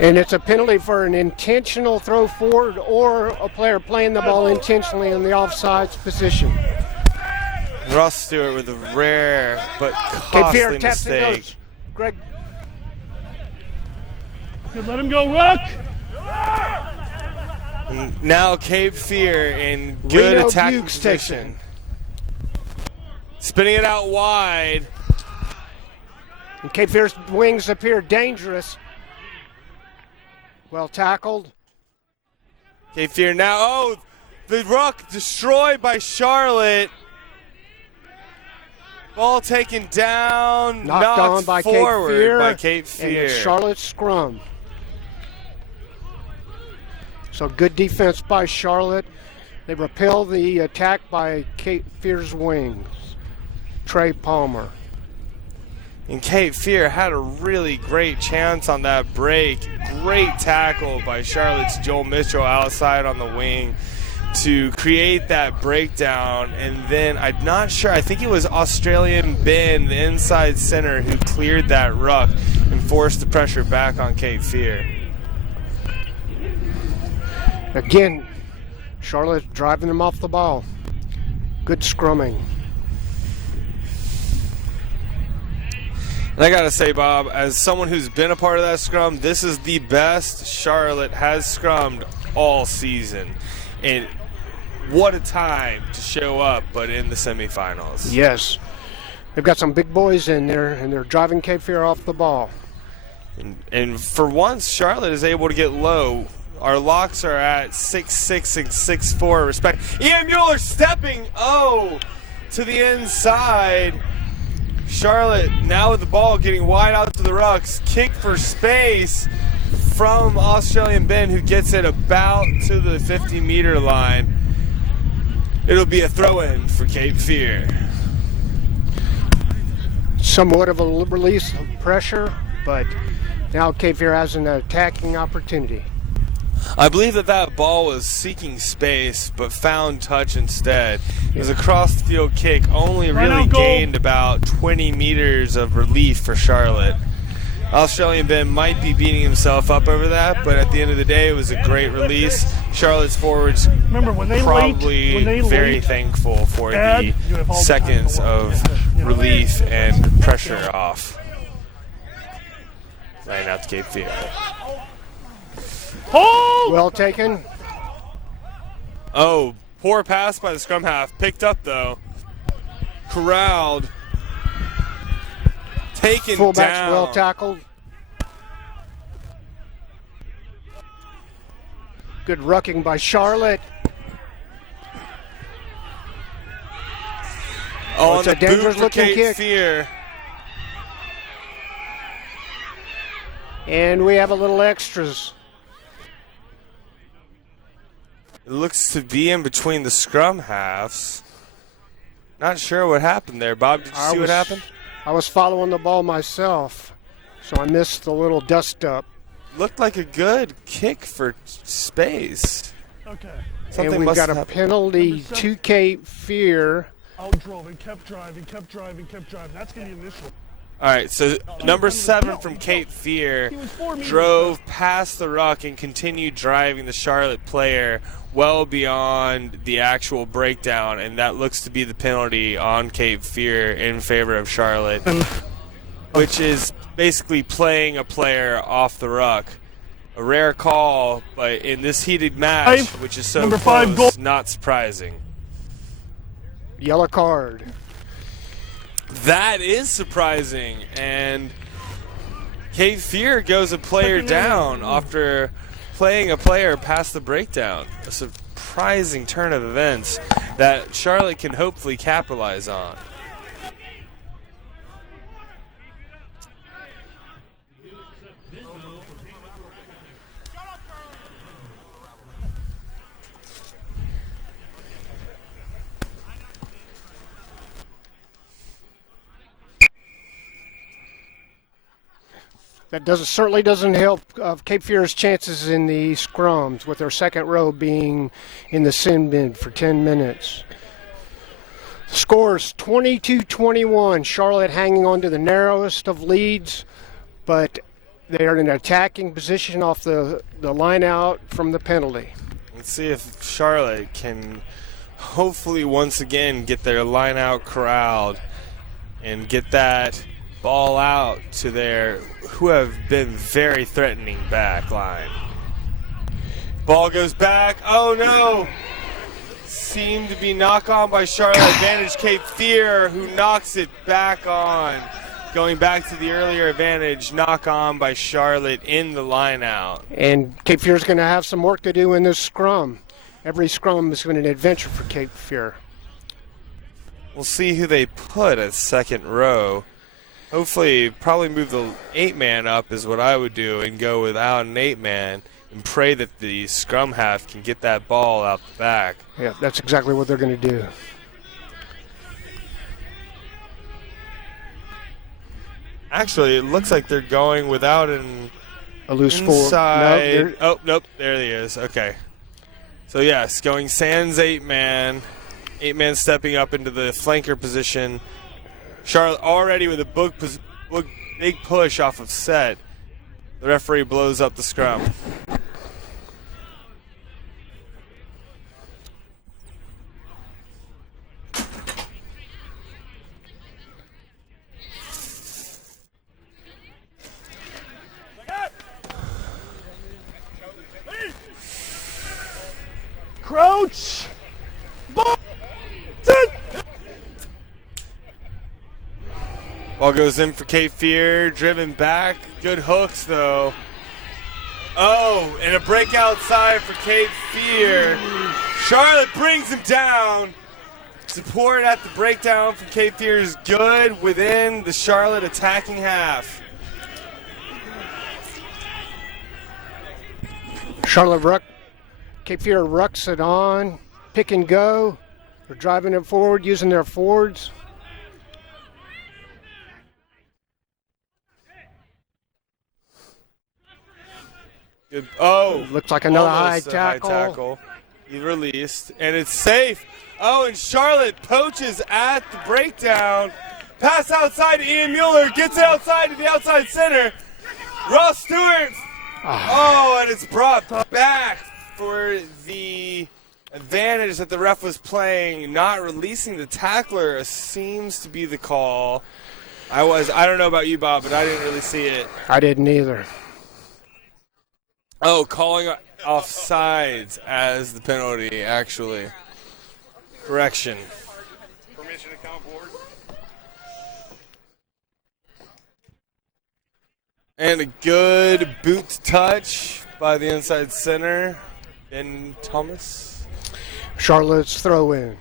And it's a penalty for an intentional throw forward or a player playing the ball intentionally in the offsides position. Ross Stewart with a rare but Cape Fear costly taps and mistake. goes. Greg, Good, let him go. Rook. And now Cape Fear in good Reno attacking Bukes takes position. Spinning it out wide. and Cape Fear's wings appear dangerous. Well tackled. Cape Fear now. Oh, the ruck destroyed by Charlotte. Ball taken down, Knocked on by forward Cape Fear. by Cape Fear. And it's Charlotte's scrum. So good defense by Charlotte. They repel the attack by Cape Fear's wings. Trey Palmer. And Cape Fear had a really great chance on that break. Great tackle by Charlotte's Joel Mitchell outside on the wing to create that breakdown. And then I'm not sure, I think it was Australian Ben, the inside center, who cleared that ruck. and force the pressure back on Cape Fear. Again, Charlotte driving them off the ball. Good scrumming. And I gotta say, Bob, as someone who's been a part of that scrum, this is the best Charlotte has scrummed all season. And what a time to show up, but in the semifinals. Yes. They've got some big boys in there, and they're driving Cape Fear off the ball. And for once, Charlotte is able to get low. Our locks are at 6'6" and 6'4" respect. Ian Mueller stepping, to the inside. Charlotte now with the ball getting wide out to the rucks. Kick for space from Australian Ben, who gets it about to the 50-meter line. It'll be a throw-in for Cape Fear. Somewhat of a release of pressure, but now Cape Fear has an attacking opportunity. I believe that ball was seeking space, but found touch instead. It was a cross-field kick, only really gained about 20 meters of relief for Charlotte. Australian Ben might be beating himself up over that, but at the end of the day, it was a great release. Charlotte's forwards probably very thankful for the seconds of relief and pressure off. Laying out to Cape Fear. Oh! Well taken. Oh, poor pass by the scrum half. Picked up, though. Corralled. Taken Fullback's down. well tackled. Good rucking by Charlotte. Oh, it's and a the boot dangerous for looking Cape kick. Fear. And we have a little extras. It looks to be in between the scrum halves. Not sure what happened there. Bob, did you see what happened? I was following the ball myself, so I missed the little dust up. Looked like a good kick for space. Okay. Something and we've must got have a happened. penalty to Cape Fear. Outdrove and kept driving. That's going to be initial. All right, so number 7 from Cape Fear drove past the ruck and continued driving the Charlotte player well beyond the actual breakdown, and that looks to be the penalty on Cape Fear in favor of Charlotte, which is basically playing a player off the ruck. A rare call, but in this heated match, which is so Number close, 5 goal. not surprising. Yellow card. That is surprising, and Cape Fear goes a player down after playing a player past the breakdown. A surprising turn of events that Charlotte can hopefully capitalize on. That certainly doesn't help Cape Fear's chances in the scrums, with their second row being in the sin bin for 10 minutes. Scores 22-21. Charlotte hanging on to the narrowest of leads, but they are in an attacking position off the line out from the penalty. Let's see if Charlotte can hopefully once again get their line out corralled and get that ball out to their who have been very threatening back line. Ball goes back. Oh no! Seemed to be knock on by Charlotte. Advantage Cape Fear, who knocks it back on. Going back to the earlier advantage, knock on by Charlotte in the line out. And Cape Fear is going to have some work to do in this scrum. Every scrum is going to be an adventure for Cape Fear. We'll see who they put at second row. Hopefully, probably move the 8-man up is what I would do and go without an 8-man and pray that the scrum half can get that ball out the back. Yeah, that's exactly what they're going to do. Actually, it looks like they're going without A loose inside. forward. Nope, there he is. Okay. So, yes, going sans 8-man. 8-man stepping up into the flanker position. Charlotte already with a big push off of set. The referee blows up the scrum. Crouch. Ball. Sit. Ball goes in for Cape Fear, driven back. Good hooks, though. Oh, and a break outside for Cape Fear. Charlotte brings him down. Support at the breakdown from Cape Fear is good within the Charlotte attacking half. Charlotte Ruck, Cape Fear rucks it on, pick and go. They're driving it forward, using their forwards. Good. Oh, Looks like another almost high a tackle. He released, and it's safe. Oh, and Charlotte poaches at the breakdown. Pass outside to Ian Mueller. Gets it outside to the outside center. Ross Stewart. Oh, and it's brought back for the advantage that the ref was playing. Not releasing the tackler seems to be the call. I don't know about you, Bob, but I didn't really see it. I didn't either. Oh, calling offsides as the penalty, actually. Correction. Permission to count board. And a good boot touch by the inside center, Ben Thomas. Charlotte's throw-in.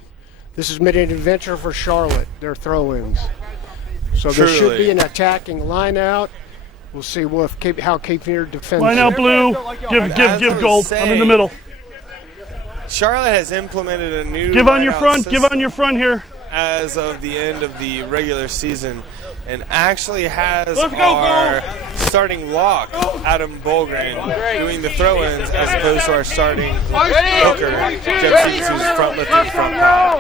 This is mid-adventure for Charlotte, their throw-ins. So there should Truly. be an attacking line out. We'll see how Cape Fear defends. Line out, blue. Give gold. I'm in the middle. Charlotte has implemented a new Give on your lineout front. Give system on your front here. as of the end of the regular season, and actually has Let's go, our starting lock, Adam Bolgren, doing the throw-ins as opposed to our starting hooker, Jeff Stevens, who's front lifting front power.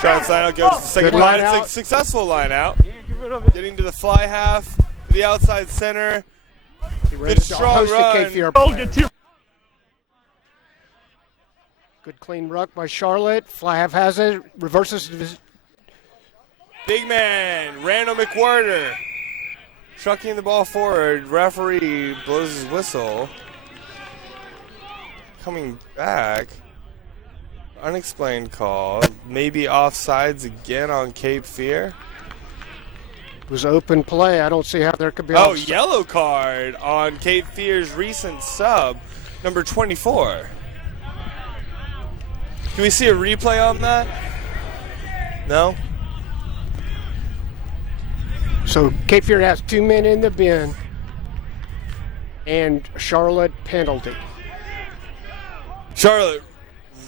Charlotte's line out goes to the second Good line. line It's out. a successful line out. Getting to the fly half, to the outside center. Good strong Host the Cape run. Fear Oh, player. get to your. Good clean ruck by Charlotte. Fly half has it. Reverses to the Big man, Randall McWhorter, trucking the ball forward. Referee blows his whistle. Coming back. Unexplained call. Maybe offsides again on Cape Fear. was open play. I don't see how there could be. Oh, offside. yellow card on Cape Fear's recent sub, number 24. Can we see a replay on that? No? So Cape Fear has 2 men in the bin, and Charlotte penalty. Charlotte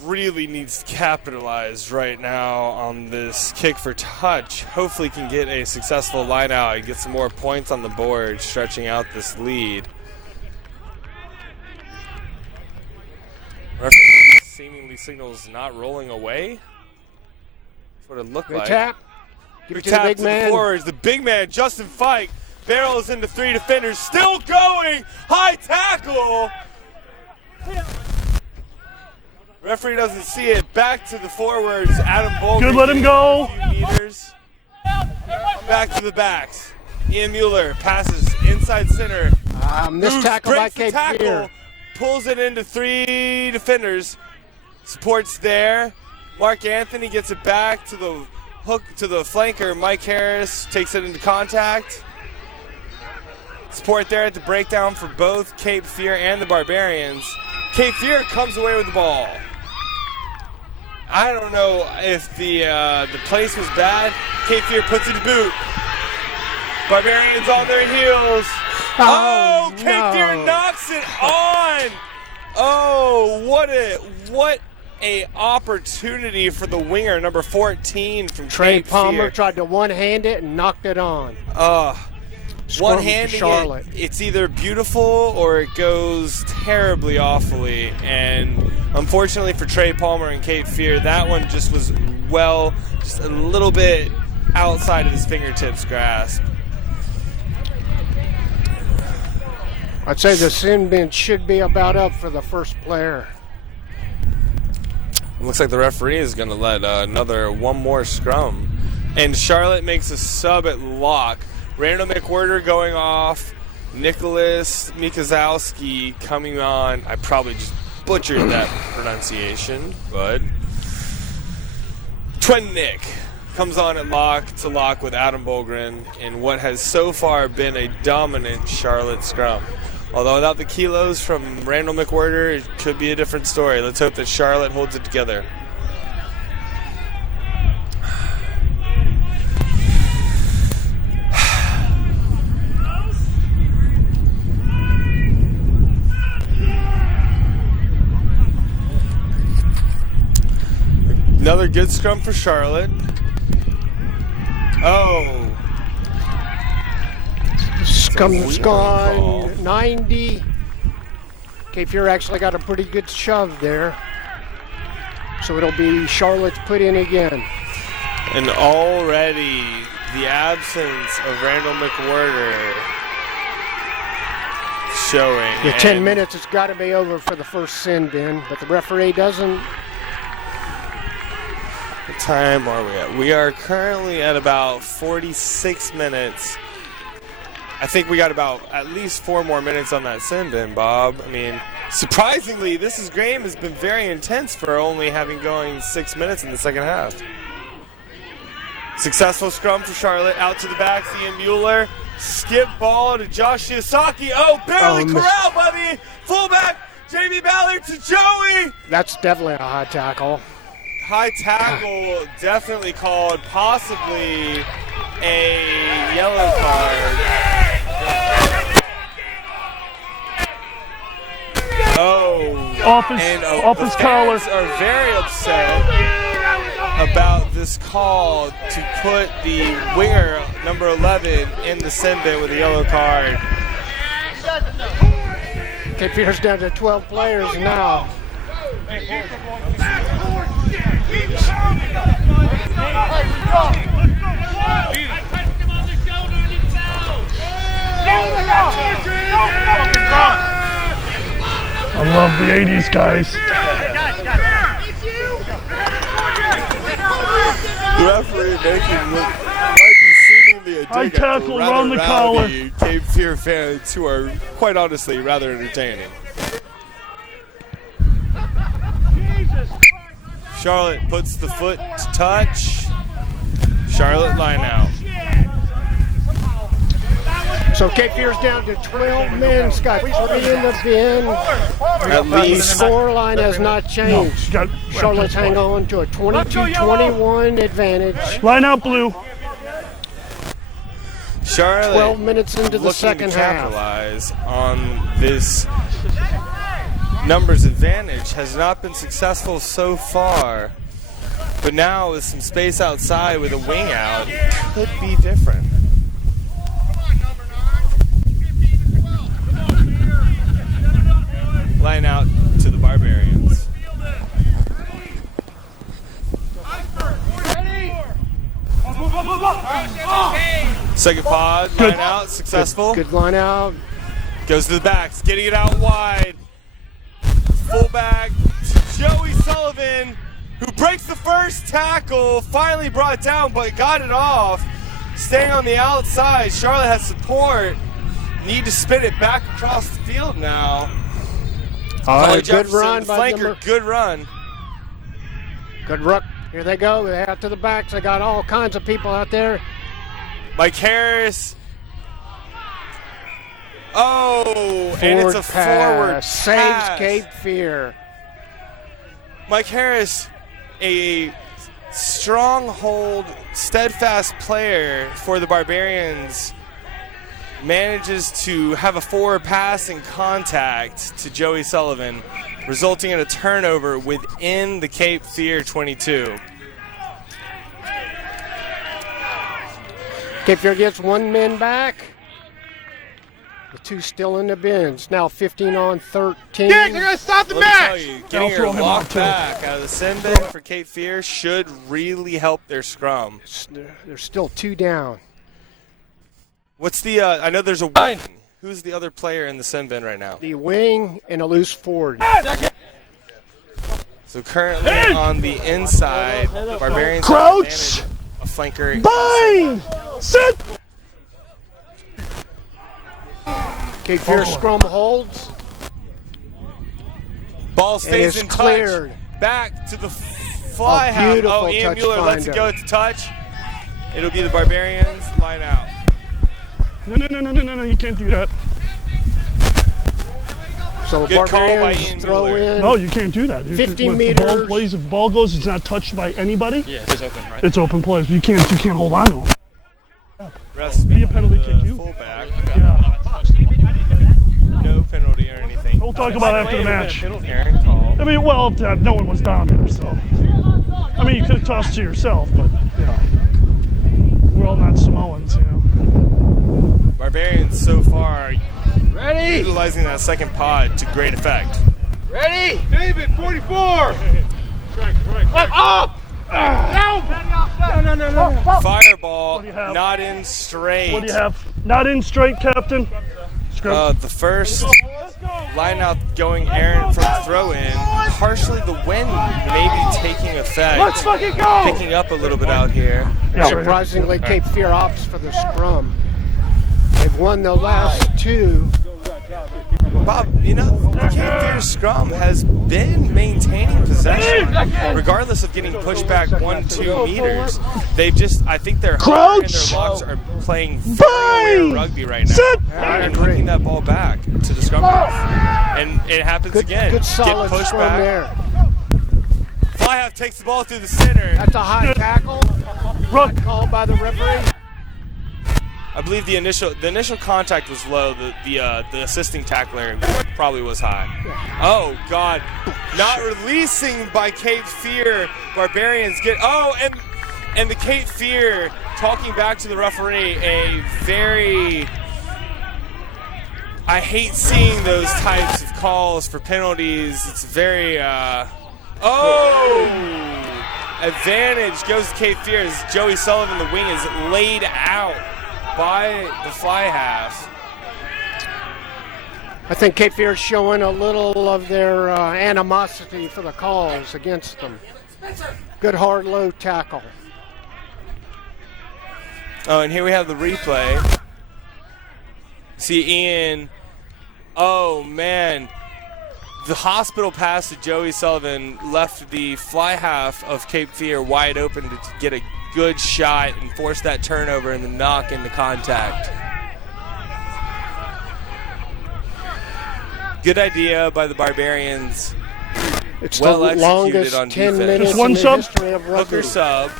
really needs to capitalize right now on this kick for touch. Hopefully can get a successful line out and get some more points on the board, stretching out this lead. Referee seemingly signals not rolling away. That's what it looked Good like. tap. Give it Good to the tap big to man. the forwards. The big man, Justin Fike, barrels into 3 defenders. Still going. High tackle. Referee doesn't see it. Back to the forwards. Adam Bolger. Good, let him go. A few meters. Back to the backs. Ian Mueller passes inside center. Missed Moves, tackle by breaks the Cape tackle, Fear. pulls it into 3 defenders. Supports there. Mark Anthony gets it back to the hook to the flanker. Mike Harris takes it into contact. Support there at the breakdown for both Cape Fear and the Barbarians. Cape Fear comes away with the ball. I don't know if the place was bad. Cape Fear puts it to boot. Barbarians on their heels. Oh, Cape Fear no. knocks it on. Oh, what a opportunity for the winger, number 14 from Trey Cape Palmer Fear. tried to one-hand it and knocked it on. One for handing Charlotte. it's either beautiful or it goes terribly awfully. And unfortunately for Trey Palmer and Cape Fear, that one just was just a little bit outside of his fingertips grasp. I'd say the sin bin should be about up for the first player. Looks like the referee is going to let one more scrum. And Charlotte makes a sub at lock. Randall McWhirter going off. Nicholas Mikazowski coming on. I probably just butchered that pronunciation, but Twin Nick comes on at lock to lock with Adam Bolgren in what has so far been a dominant Charlotte scrum. Although without the kilos from Randall McWhirter, it could be a different story. Let's hope that Charlotte holds it together. Another good scrum for Charlotte. Oh. Scum's gone 90. Cape Fear actually got a pretty good shove there. So it'll be Charlotte's put in again. And already the absence of Randall McWhirter showing. The 10 minutes has got to be over for the first sin bin, but the referee doesn't. What time are we at? We are currently at about 46 minutes. I think we got about at least 4 more minutes on that sin bin, Bob. I mean, surprisingly, this game has been very intense for only having going 6 minutes in the second half. Successful scrum for Charlotte. Out to the back, Ian Mueller. Skip ball to Josh Shiosaki. Oh, barely corralled by the fullback, Jamie Ballard to Joey. That's definitely a high tackle. High tackle, definitely called, possibly a yellow card. Oh, off his collar. Are very upset about this call to put the winger, number 11, in the sin bin with a yellow card. Cape Fear's down to 12 players now. I love the 80s, guys. The referee might be seemingly a High dig at tackle around the collar. Cape Fear fans who are quite honestly rather entertaining. Charlotte puts the foot to touch. Charlotte line out. So Cape Fear's down to 12 men. Scott 3 in the bin. At least. The scoreline has not changed. Charlotte's hang on to a 22-21 advantage. Line out, Blue. Charlotte 12 minutes into the second half. Capitalize on this numbers advantage. Has not been successful so far. But now with some space outside with a wing out, could be different. Line out to the Barbarians. Second pod, line out, successful. Good line out. Goes to the backs, getting it out wide. Fullback, Joey Sullivan, who breaks the first tackle, finally brought down, but got it off. Staying on the outside, Charlotte has support. Need to spin it back across the field now. Good run by flanker, good run. Good ruck. Here they go. They're out to the backs. They got all kinds of people out there. Mike Harris. Oh, and it's a forward pass. Saves Cape Fear. Mike Harris, a stronghold, steadfast player for the Barbarians, manages to have a forward pass in contact to Joey Sullivan, resulting in a turnover within the Cape Fear 22. Cape Fear gets 1 man back. The two still in the bins. Now 15 on 13. Kick, they're going to stop the Let me tell match. you, getting her throw him out, walk too. back out of the sin bin for Cape Fear should really help their scrum. They're still 2 down. What's the, I know there's a wing. Who's the other player in the sin bin right now? The wing and a loose forward. So currently on the inside, Barbarians Crouch! have a flanker. Bind! Sit! Cape Fear scrum holds. Ball And stays it's in cleared. touch. Back to the fly A half. beautiful Oh, Ian touch Mueller lets finder. it go to touch. It'll be the Barbarians line out. No, you can't do that. So Good call by Barbarians Ian throw Mueller. in. No, you can't do that. 50 If the ball meters. plays, if the ball goes, it's not touched by anybody. Yeah, it's open, right? It's open plays. You can't hold on to him. Refs Be a penalty the kick, you. fullback. Yeah. No penalty or anything. We'll talk about it after the match. Karen call. I mean, well, no one was down there, so. I mean, you could have tossed to yourself, but, you know. We're all not Samoans, you know. Barbarians so far utilizing that second pod to great effect. Ready? David, 44. Up! No. Fireball, do you have? not in straight. What do you have? Not in straight, Captain. Scrum. The first line out going errant from the throw in. Partially the wind maybe taking effect. Let's fucking go! Picking up a little bit out here. Yeah, Surprisingly, Cape Fear opts for the scrum. They've won the last 2. Bob, you know, the Cape Fear scrum has been maintaining possession regardless of getting pushed back 1-2 meters. They've just, I think their heart and their lungs are playing very aware rugby right now. Sit! And kicking that ball back to the scrum half. And it happens again. Good solid Get pushed scrum back. there. Fly half takes the ball through the center. That's a high tackle. Ruck. Called by the referee. I believe the initial contact was low. The assisting tackler probably was high. Oh God! Not releasing by Cape Fear. Barbarians get and the Cape Fear talking back to the referee. A very I hate seeing those types of calls for penalties. It's very advantage goes to Cape Fear as Joey Sullivan, the wing, is laid out by the fly half. I think Cape Fear is showing a little of their animosity for the calls against them. Good hard low tackle. Oh, and here we have the replay. See Ian. Oh man. The hospital pass to Joey Sullivan left the fly half of Cape Fear wide open to get a good shot and force that turnover and the knock into contact. Good idea by the Barbarians. It's Well the executed longest on 10 defense. minutes Just one in the sub? history of rugby. Hooker sub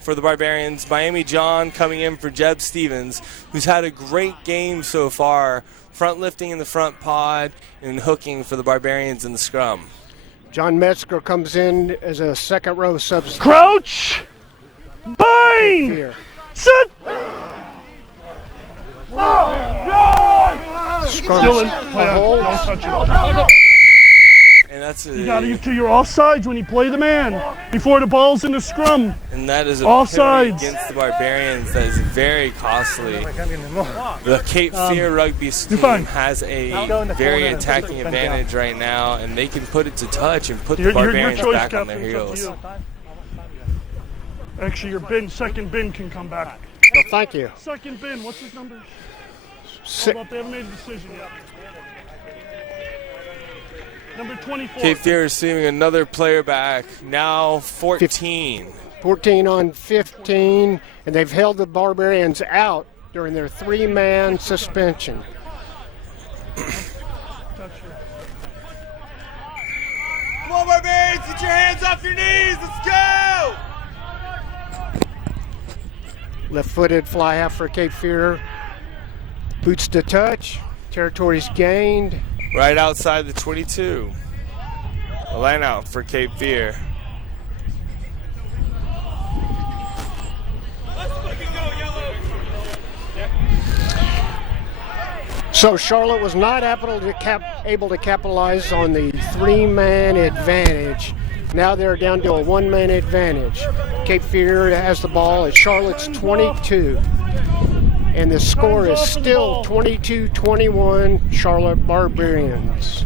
for the Barbarians. Miami John coming in for Jeb Stevens, who's had a great game so far. Front lifting in the front pod and hooking for the Barbarians in the scrum. John Metzger comes in as a second row substitute. Crouch! Bind! Here. Sit! Scrum Dylan, hold. don't touch it. And that's You got to to your offsides when you play the man before the ball's in the scrum. and that is a Offsides. penalty against the Barbarians that is very costly. The Cape Fear rugby team fine. has a very attacking advantage right now, and they can put it to touch and put the Your Barbarians choice, back on Captain. their It's up to heels. you. Actually, your second bin can come back. Well, thank you. Second bin, what's his number? Si- Hold up, they haven't made a decision yet. Number 24. Cape Fear is receiving another player back, now 14. 14 on 15, and they've held the Barbarians out during their 3-man suspension. Come on, Barbarians, get your hands off your knees, let's go! Left-footed fly half for Cape Fear. Boots to touch. Territory's gained. Right outside the 22. A line out for Cape Fear. So Charlotte was not able to capitalize on the 3-man advantage. Now they're down to a 1-man advantage. Cape Fear has the ball at Charlotte's 22. And the score is still 22-21, Charlotte Barbarians.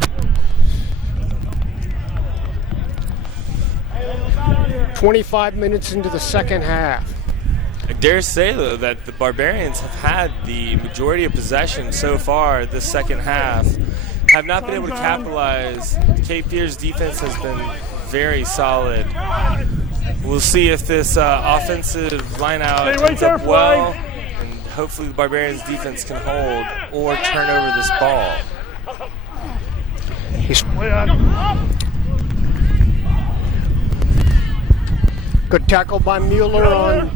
25 minutes into the second half. I dare say, though, that the Barbarians have had the majority of possession so far this second half, have not been able to capitalize. Cape Fear's defense has been very solid. We'll see if this offensive line-out ends up well, and hopefully the Barbarians' defense can hold or turn over this ball. Good tackle by Mueller on.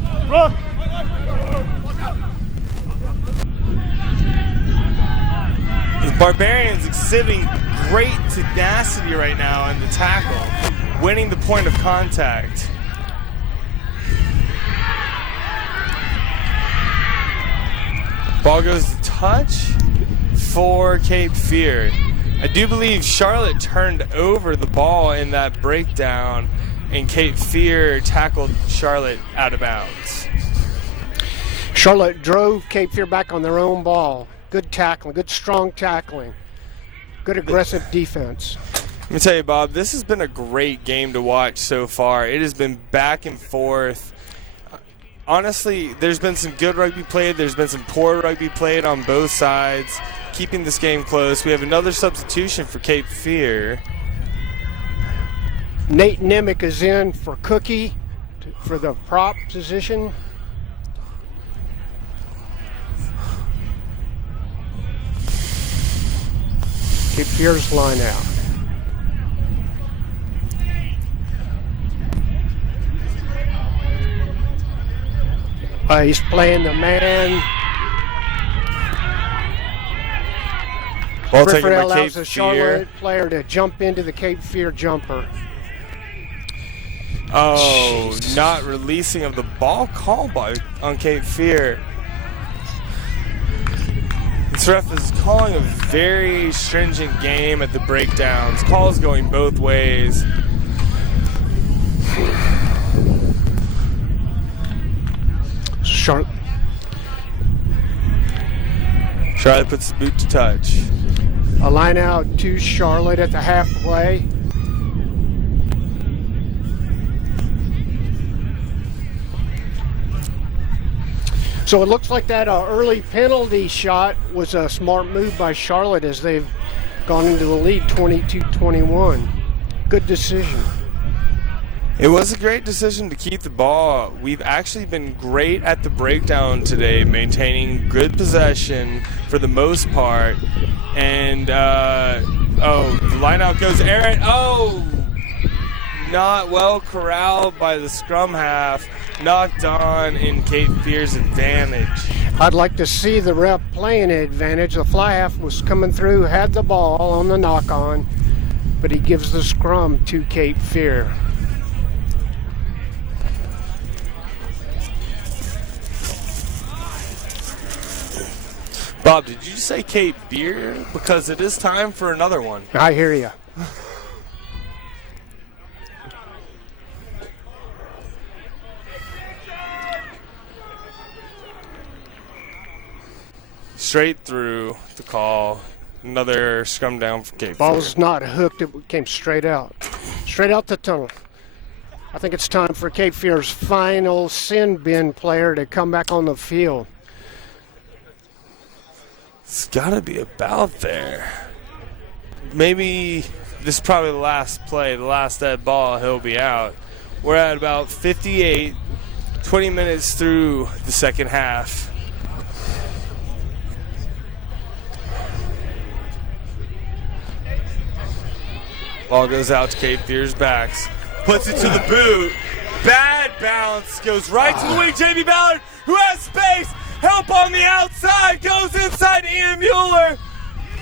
The Barbarians exhibiting great tenacity right now in the tackle, winning the point of contact. Ball goes to touch for Cape Fear. I do believe Charlotte turned over the ball in that breakdown, and Cape Fear tackled Charlotte out of bounds. Charlotte drove Cape Fear back on their own ball. Good tackling, good strong tackling, good aggressive defense. Let me tell you, Bob, this has been a great game to watch so far. It has been back and forth. Honestly, there's been some good rugby played. There's been some poor rugby played on both sides, keeping this game close. We have another substitution for Cape Fear. Nate Nemick is in for Cookie for the prop position. Cape Fear's line out. He's playing the man. Ball taken Referee by allows Cape a Charlotte Fear. player to jump into the Cape Fear jumper. Oh, not releasing of the ball call on Cape Fear. This ref is calling a very stringent game at the breakdowns. Calls going both ways. Charlotte puts the boot to touch. a line out to Charlotte at the halfway. So it looks like that early penalty shot was a smart move by Charlotte as they've gone into the lead 22-21. Good decision. It was a great decision to keep the ball. We've actually been great at the breakdown today, maintaining good possession for the most part. And, the line out goes Aaron. Oh, not well corralled by the scrum half. Knocked on in Cape Fear's advantage. I'd like to see the ref playing advantage. The fly half was coming through, had the ball on the knock on, but he gives the scrum to Cape Fear. Bob, did you say Cape Fear? Because it is time for another one. I hear you. Straight through the call. Another scrum down for Cape Fear. Ball's not hooked, it came straight out. Straight out the tunnel. I think it's time for Cape Fear's final sin bin player to come back on the field. It's got to be about there. Maybe this is probably the last play, the last dead ball, he'll be out. We're at about 58, 20 minutes through the second half. Ball goes out to Cape Fear's backs. Puts it to the boot. Bad bounce. Goes right to the wing. JB Ballard, who has space. Help on the outside. Goes inside Ian Mueller,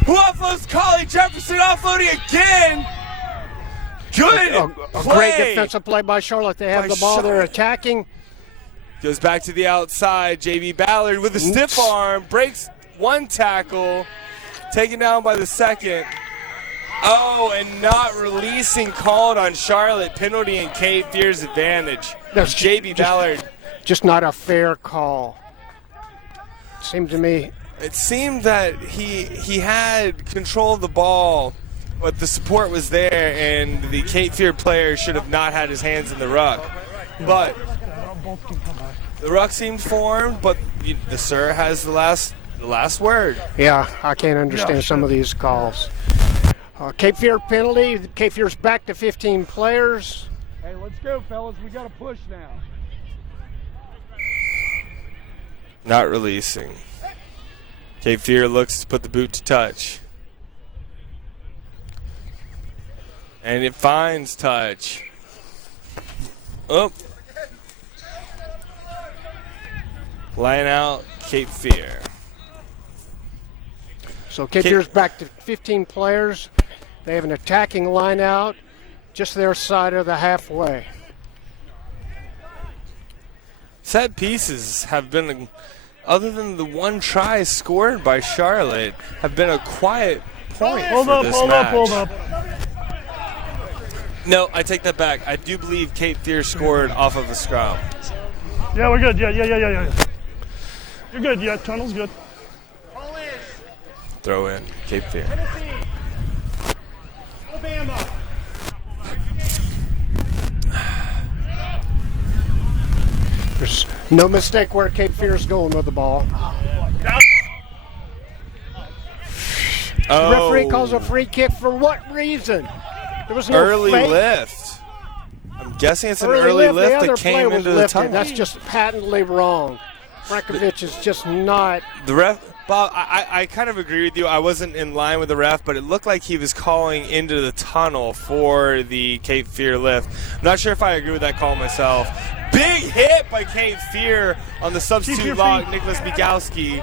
who offloads Collie Jefferson. Offloading again. Good A play. great defensive play by Charlotte. They have By the ball. They're Charlotte. attacking. Goes back to the outside. JB Ballard with a stiff arm. Breaks one tackle. taken down by the second. Oh, and not releasing called on Charlotte. Penalty in Cape Fear's advantage. That's JB Ballard. Just not a fair call. Seemed to me. It seemed that he had control of the ball, but the support was there, and the Cape Fear player should have not had his hands in the ruck. But the ruck seemed formed, but the sir has the last word. Yeah, I can't understand some of these calls. Cape Fear penalty. Cape Fear's back to 15 players. Hey, let's go, fellas. We got to push now. Not releasing. Cape Fear looks to put the boot to touch. And it finds touch. Oh. Line out, Cape Fear. So Cape Fear's back to 15 players. They have an attacking line out just their side of the halfway. Set pieces have been, other than the one try scored by Charlotte, have been a quiet point for this match. Hold up. No, I take that back. I do believe Cape Fear scored off of a scrum. Yeah, we're good. Yeah. You're good. Yeah, tunnel's good. Throw in, Cape Fear. There's no mistake where Cape Fear's going with the ball. Oh. The referee calls a free kick for what reason? There was no Early fake. lift. I'm guessing it's an early lift that came into the tunnel. That's just patently wrong. Frankovich is just not. The ref, Bob, I kind of agree with you. I wasn't in line with the ref, but it looked like he was calling into the tunnel for the Cape Fear lift. I'm not sure if I agree with that call myself. Big hit by Cape Fear on the substitute lock, Nicholas Mikowski.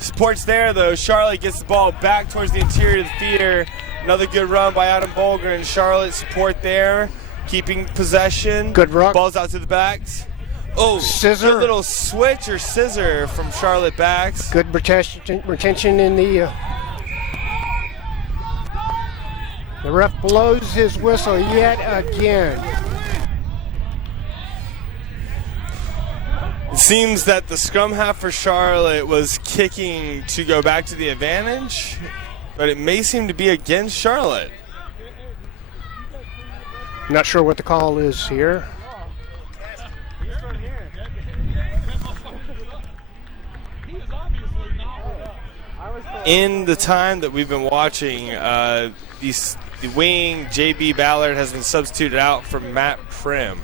Support's there, though. Charlotte gets the ball back towards the interior of the theater. Another good run by Adam Bolger, and Charlotte support there, keeping possession. Good ruck. Ball's out to the backs. Oh, scissor. Good little switch or scissor from Charlotte backs. Good retention in the. The ref blows his whistle yet again. It seems that the scrum half for Charlotte was kicking to go back to the advantage, but it may seem to be against Charlotte. Not sure what the call is here. In the time that we've been watching, the wing, JB Ballard, has been substituted out for Matt Prim.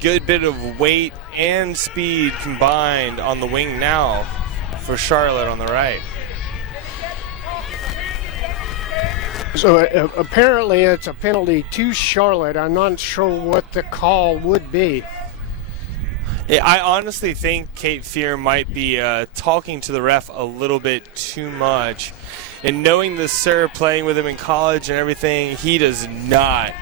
Good bit of weight and speed combined on the wing now for Charlotte on the right. So apparently it's a penalty to Charlotte. I'm not sure what the call would be. I honestly think Cape Fear might be talking to the ref a little bit too much. And knowing the sir playing with him in college and everything, he does not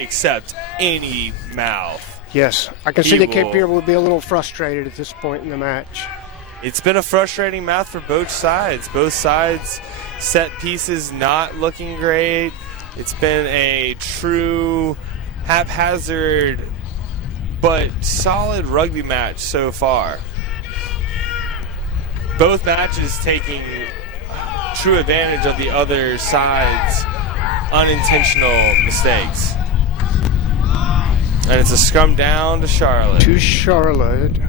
accept any mouth. Yes, I can see that Cape Fear would be a little frustrated at this point in the match. It's been a frustrating match for both sides. Both sides set pieces not looking great. It's been a true haphazard but solid rugby match so far. Both matches taking true advantage of the other side's unintentional mistakes. And it's a scrum down to Charlotte. To Charlotte.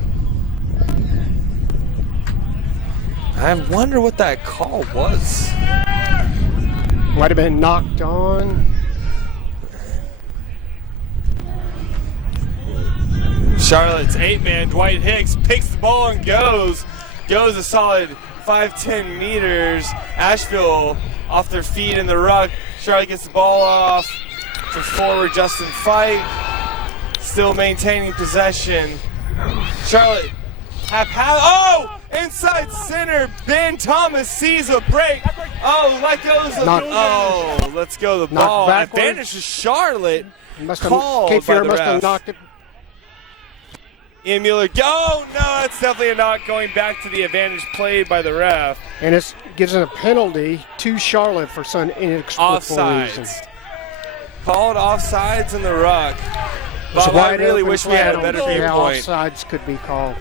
I wonder what that call was. Might have been knocked on. Charlotte's 8-man, Dwight Hicks, picks the ball and goes. Goes a solid 5-10 meters. Asheville off their feet in the ruck. Charlotte gets the ball off for forward Justin Fight. Still maintaining possession. Charlotte oh! Inside center. Ben Thomas sees a break. Oh, let goes the let's go the ball. Advantage to Charlotte. Cape Fear must have knocked it. Ian Mueller. Oh, no, that's definitely a knock going back to the advantage played by the ref. And it gives a penalty to Charlotte for some inexplicable reason. Offsides. Called offsides in the ruck. Bob, I really wish we had a better viewpoint. Offsides could be called.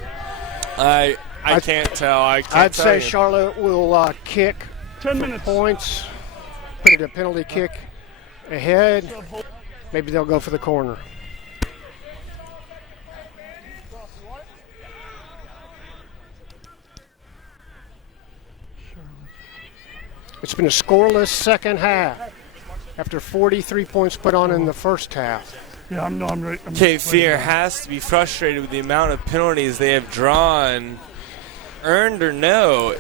I can't tell. I'd say Charlotte will kick 10 minutes. points, put it a penalty kick ahead. Maybe they'll go for the corner. It's been a scoreless second half after 43 points put on in the first half. Yeah, I'm ready. Cape Fear has to be frustrated with the amount of penalties they have drawn, earned or no.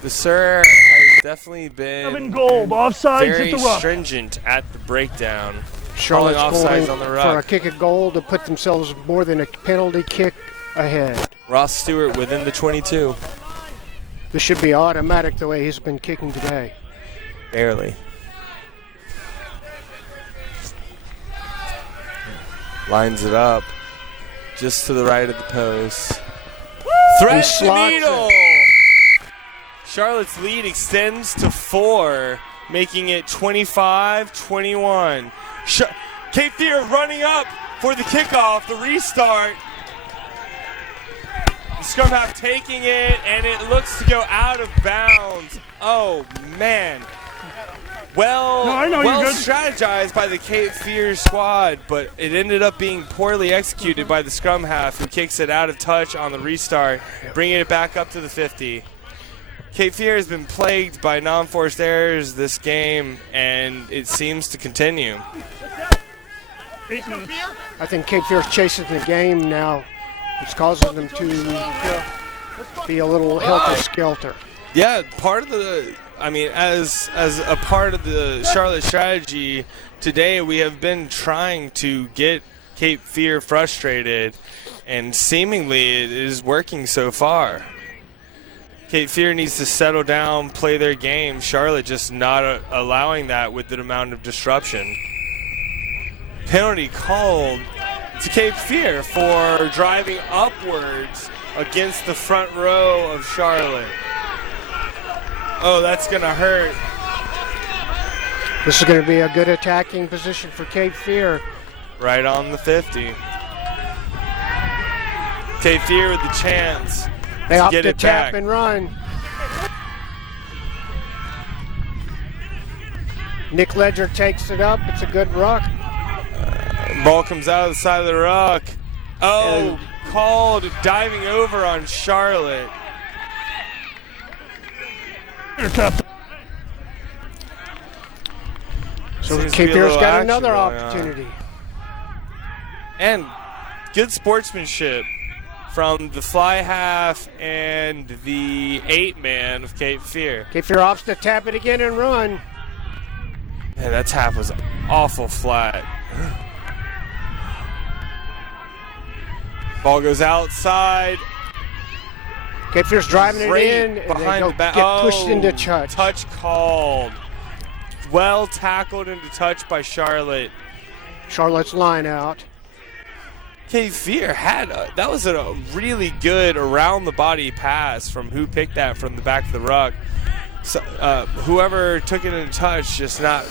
The Sir has definitely been Kevin Gold, offsides very at the ruck. stringent at the breakdown. Charlotte's Calling offsides going on the for ruck. a kick of goal to put themselves more than a penalty kick ahead. Ross Stewart within the 22. This should be automatic the way he's been kicking today. Barely. Lines it up just to the right of the post. Threads the slots needle. Charlotte's lead extends to 4, making it 25-21. Cape Fear running up for the kickoff, the restart. The scrum half taking it, and it looks to go out of bounds. Oh, man. Well strategized by the Cape Fear squad, but it ended up being poorly executed by the scrum half, who kicks it out of touch on the restart, bringing it back up to the 50. Cape Fear has been plagued by non-forced errors this game, and it seems to continue. 8 minutes. I think Cape Fear's chasing the game now. It's causing them to be a little helter-skelter. Yeah, part of the, as a part of the Charlotte strategy today, we have been trying to get Cape Fear frustrated, and seemingly it is working so far. Cape Fear needs to settle down, play their game. Charlotte just not allowing that with the amount of disruption. Penalty called to Cape Fear for driving upwards against the front row of Charlotte. Oh, that's going to hurt. This is going to be a good attacking position for Cape Fear. Right on the 50. Cape Fear with the chance. They opt get to it tap back. and run. Nick Ledger takes it up. It's a good ruck. Ball comes out of the side of the ruck. Oh, called diving over on Charlotte. So Seems to Cape be a Fear's little got action another going on. opportunity. And good sportsmanship from the fly half and the 8-man of Cape Fear. Cape Fear opts to tap it again and run. Yeah, that tap was awful flat. Ball goes outside. Cape Fear's driving it Right in, and behind they the back. get pushed into touch. Touch called. Well tackled into touch by Charlotte. Charlotte's line out. Cape Fear had that was a really good around the body pass from who picked that from the back of the ruck. So, whoever took it into touch just not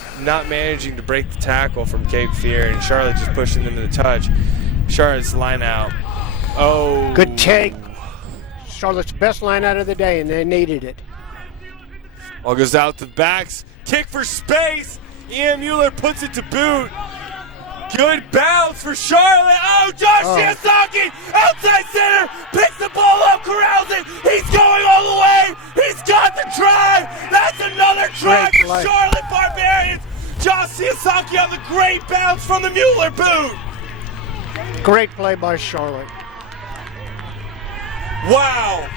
managing to break the tackle from Cape Fear, and Charlotte just pushing them to the touch. Charlotte's line out. Oh, Good take. Charlotte's best line out of the day, and they needed it. Ball goes out to the backs. Kick for space. Ian Mueller puts it to boot. Good bounce for Charlotte. Oh, Josh Shiosaki, outside center, picks the ball up, corrals it. He's going all the way. He's got the try. That's another try Great for play. Charlotte Barbarians. Josh Shiosaki on the great bounce from the Mueller boot. Great play by Charlotte. Wow.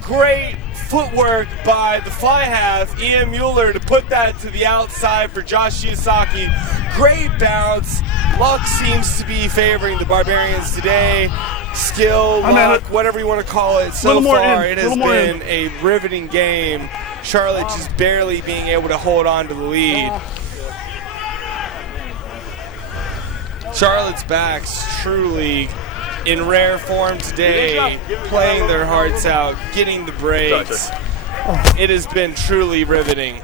Great footwork by the fly half, Ian Mueller, to put that to the outside for Josh Shiosaki. Great bounce. Luck seems to be favoring the Barbarians today. Skill, luck, whatever you want to call it. So far, it has been a riveting game. Charlotte just barely being able to hold on to the lead. Charlotte's backs truly in rare form today, playing their hearts out, getting the breaks. It has been truly riveting.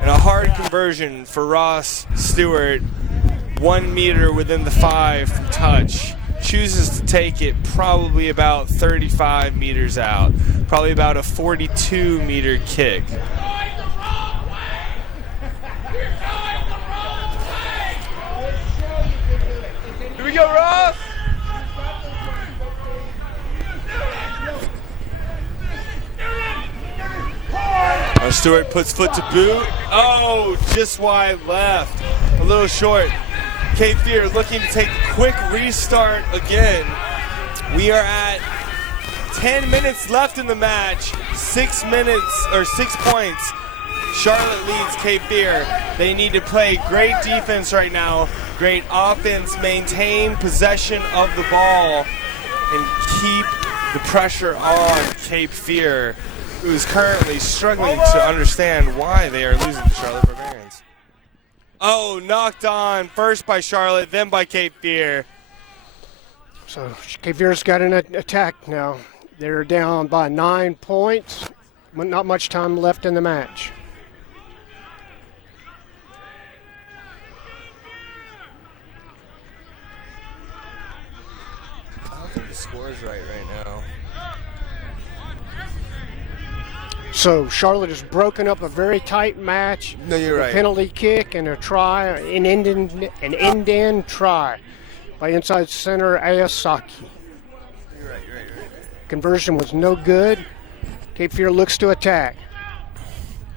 And a hard conversion for Ross Stewart, 1 meter within the 5 from touch. Chooses to take it probably about 35 meters out, probably about a 42-meter kick. Here we go, Ross! Stewart puts foot to boot. Oh, just wide left. A little short. Cape Fear looking to take a quick restart again. We are at 10 minutes left in the match. 6 points. Charlotte leads Cape Fear. They need to play great defense right now. Great offense, maintain possession of the ball, and keep the pressure on Cape Fear, who is currently struggling to understand why they are losing to Charlotte Barbarians. Oh, knocked on first by Charlotte, then by Cape Fear. So Cape Fear's got an attack now. They're down by 9 points. Not much time left in the match. I don't think the score's right now. So Charlotte has broken up a very tight match. No, you're right. A penalty kick and a try, an end-in try by inside center Ayasaki. You're right. Conversion was no good. Cape Fear looks to attack.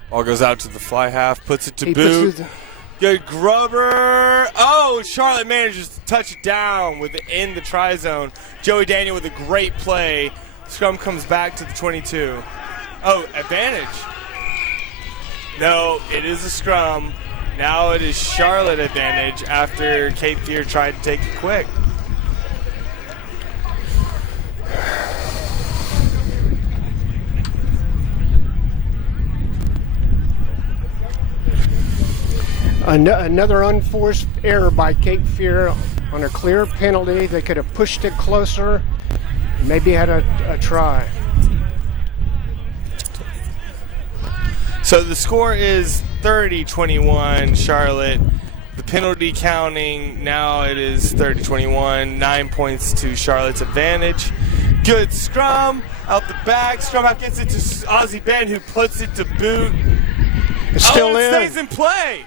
Ball goes out to the fly half, puts it to boot. Good grubber. Oh, Charlotte manages to touch it down within the try zone. Joey Daniel with a great play. Scrum comes back to the 22. Oh, advantage. No, it is a scrum. Now it is Charlotte advantage after Cape Fear tried to take it quick. Another unforced error by Cape Fear on a clear penalty. They could have pushed it closer, maybe had a try. So the score is 30-21 Charlotte. The penalty counting, now it is 30-21, 9 points to Charlotte's advantage. Good scrum out the back. Scrum out gets it to Ozzie Ben, who puts it to boot. It's still it in. Stays in play.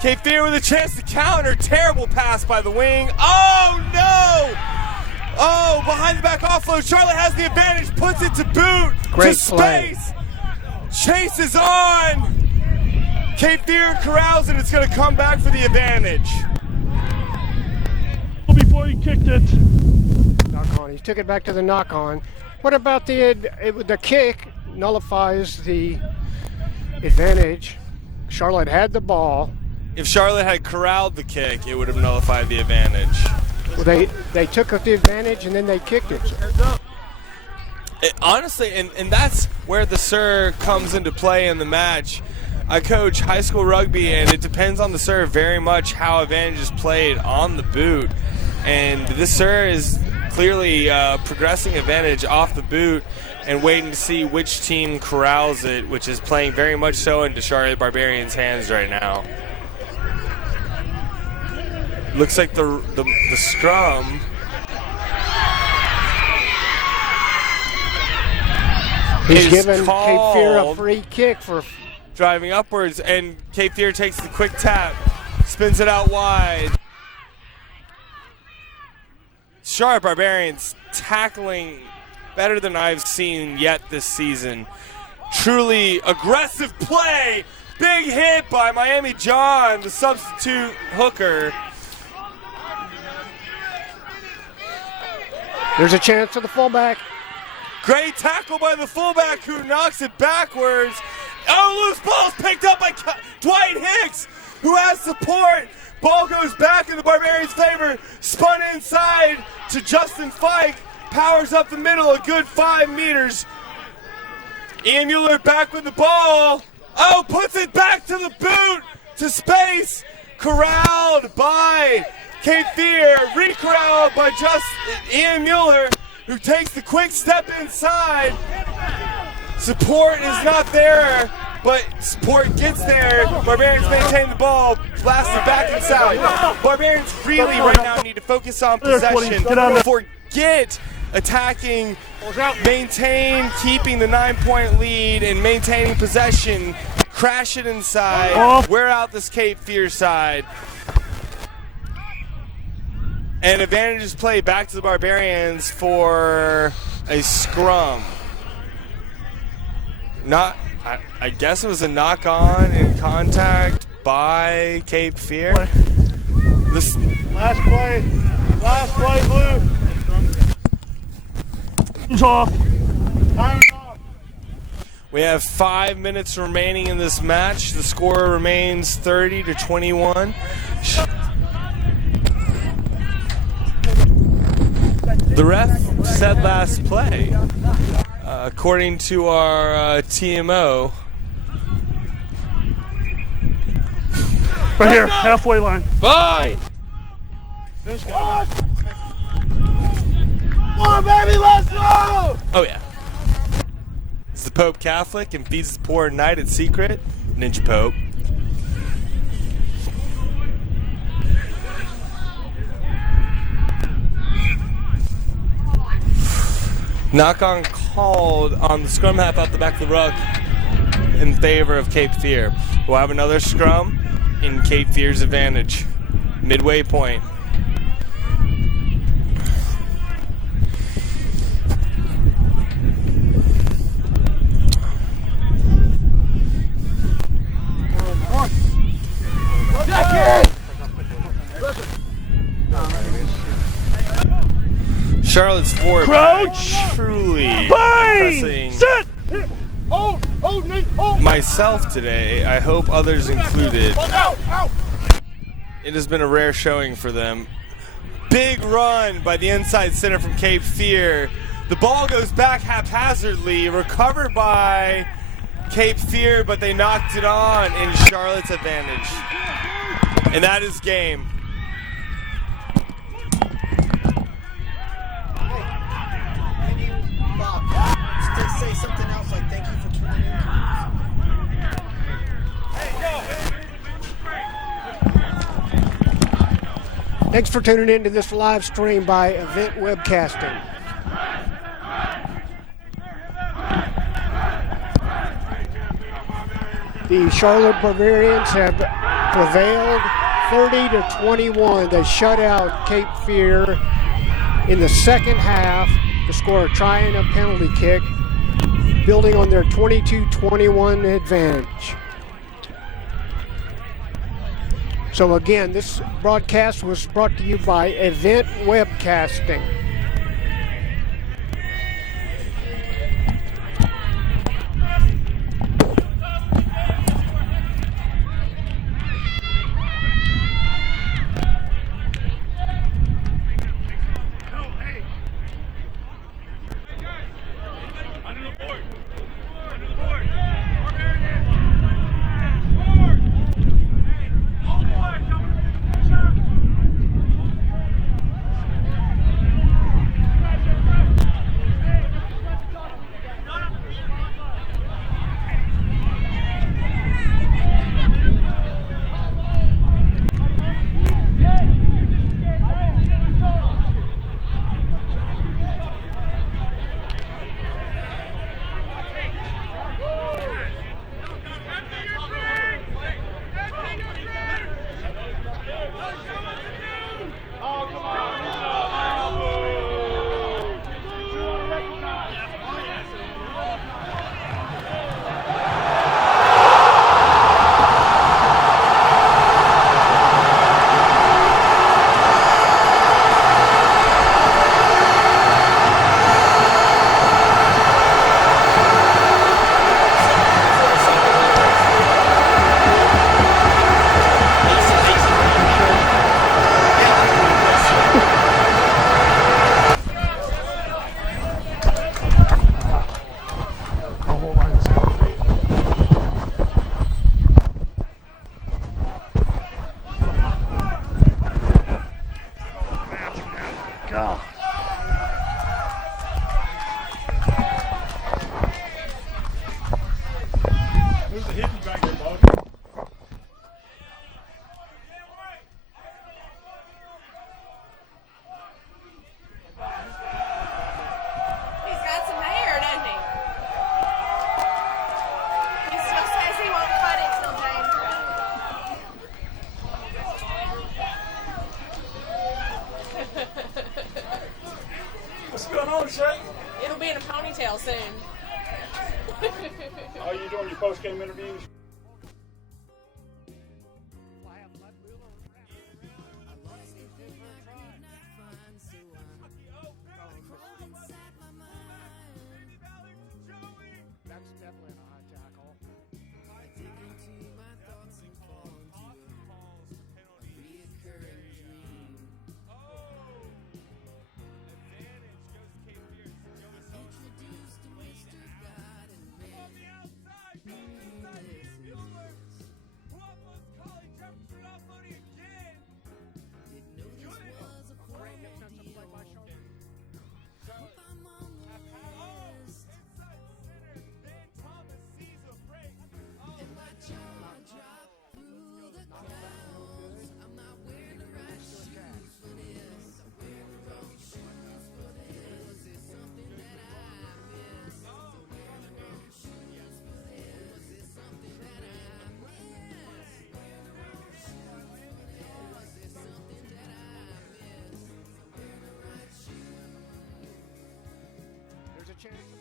Cape Fear with a chance to counter. Terrible pass by the wing. Oh, no! Oh, behind the back offload. Charlotte has the advantage, puts it to boot. Great to play. Space. Chase is on. Cape Fear corrals it. It's going to come back for the advantage. Before he kicked it. Knock on. He took it back to the knock on. What about the kick nullifies the advantage? Charlotte had the ball. If Charlotte had corralled the kick, it would have nullified the advantage. Well, they took the advantage and then they kicked it. Honestly, and that's where the serve comes into play in the match. I coach high school rugby, and it depends on the serve very much how advantage is played on the boot. And this serve is clearly progressing advantage off the boot and waiting to see which team corrals it, which is playing very much so into Charlotte Barbarians' hands right now. Looks like the scrum. He's given Cape Fear a free kick for driving upwards, and Cape Fear takes the quick tap, spins it out wide. Charlotte Barbarians tackling better than I've seen yet this season. Truly aggressive play. Big hit by Miami John, the substitute hooker. There's a chance to the fullback. Great tackle by the fullback, who knocks it backwards. Oh, loose ball's picked up by Dwight Hicks, who has support. Ball goes back in the Barbarians' favor. Spun inside to Justin Fike. Powers up the middle, a good 5 meters. Ian Mueller back with the ball. Oh, puts it back to the boot, to space. corralled by Cape Fear, re-corralled by just Ian Mueller, who takes the quick step inside. Support is not there, but support gets there. Barbarians maintain the ball, blasted back and south. Barbarians really right now need to focus on possession. Forget attacking, maintain keeping the 9-point lead and maintaining possession. Crash it inside, wear out this Cape Fear side. And advantages play back to the Barbarians for a scrum. I guess it was a knock-on in contact by Cape Fear. This Last play, Blue. He's off. Time is off. We have 5 minutes remaining in this match. The score remains 30-21. The ref said last play. According to our TMO. Right here, halfway line. Fine! Come on, baby, let's go! Oh, yeah. It's the Pope Catholic and feeds the poor night at secret. Ninja Pope. Knock on called on the scrum half out the back of the ruck in favor of Cape Fear. We'll have another scrum in Cape Fear's advantage. Midway point. Charlotte's forward Crouch! Truly Bang! impressing Sit! Hold, Nate, hold! myself today. I hope others included. Out! It has been a rare showing for them. Big run by the inside center from Cape Fear. The ball goes back haphazardly, recovered by Cape Fear, but they knocked it on in Charlotte's advantage. And that is game. Say something else like thank you for tuning in. Thanks for tuning in to this live stream by Event Webcasting. The Charlotte Barbarians have prevailed 30-21. They shut out Cape Fear in the second half to score a try and a penalty kick, building on their 22-21 advantage. So again, this broadcast was brought to you by Event Webcasting. ponytail soon. How are you doing your post-game interviews? That's definitely a high tackle. There's a chance.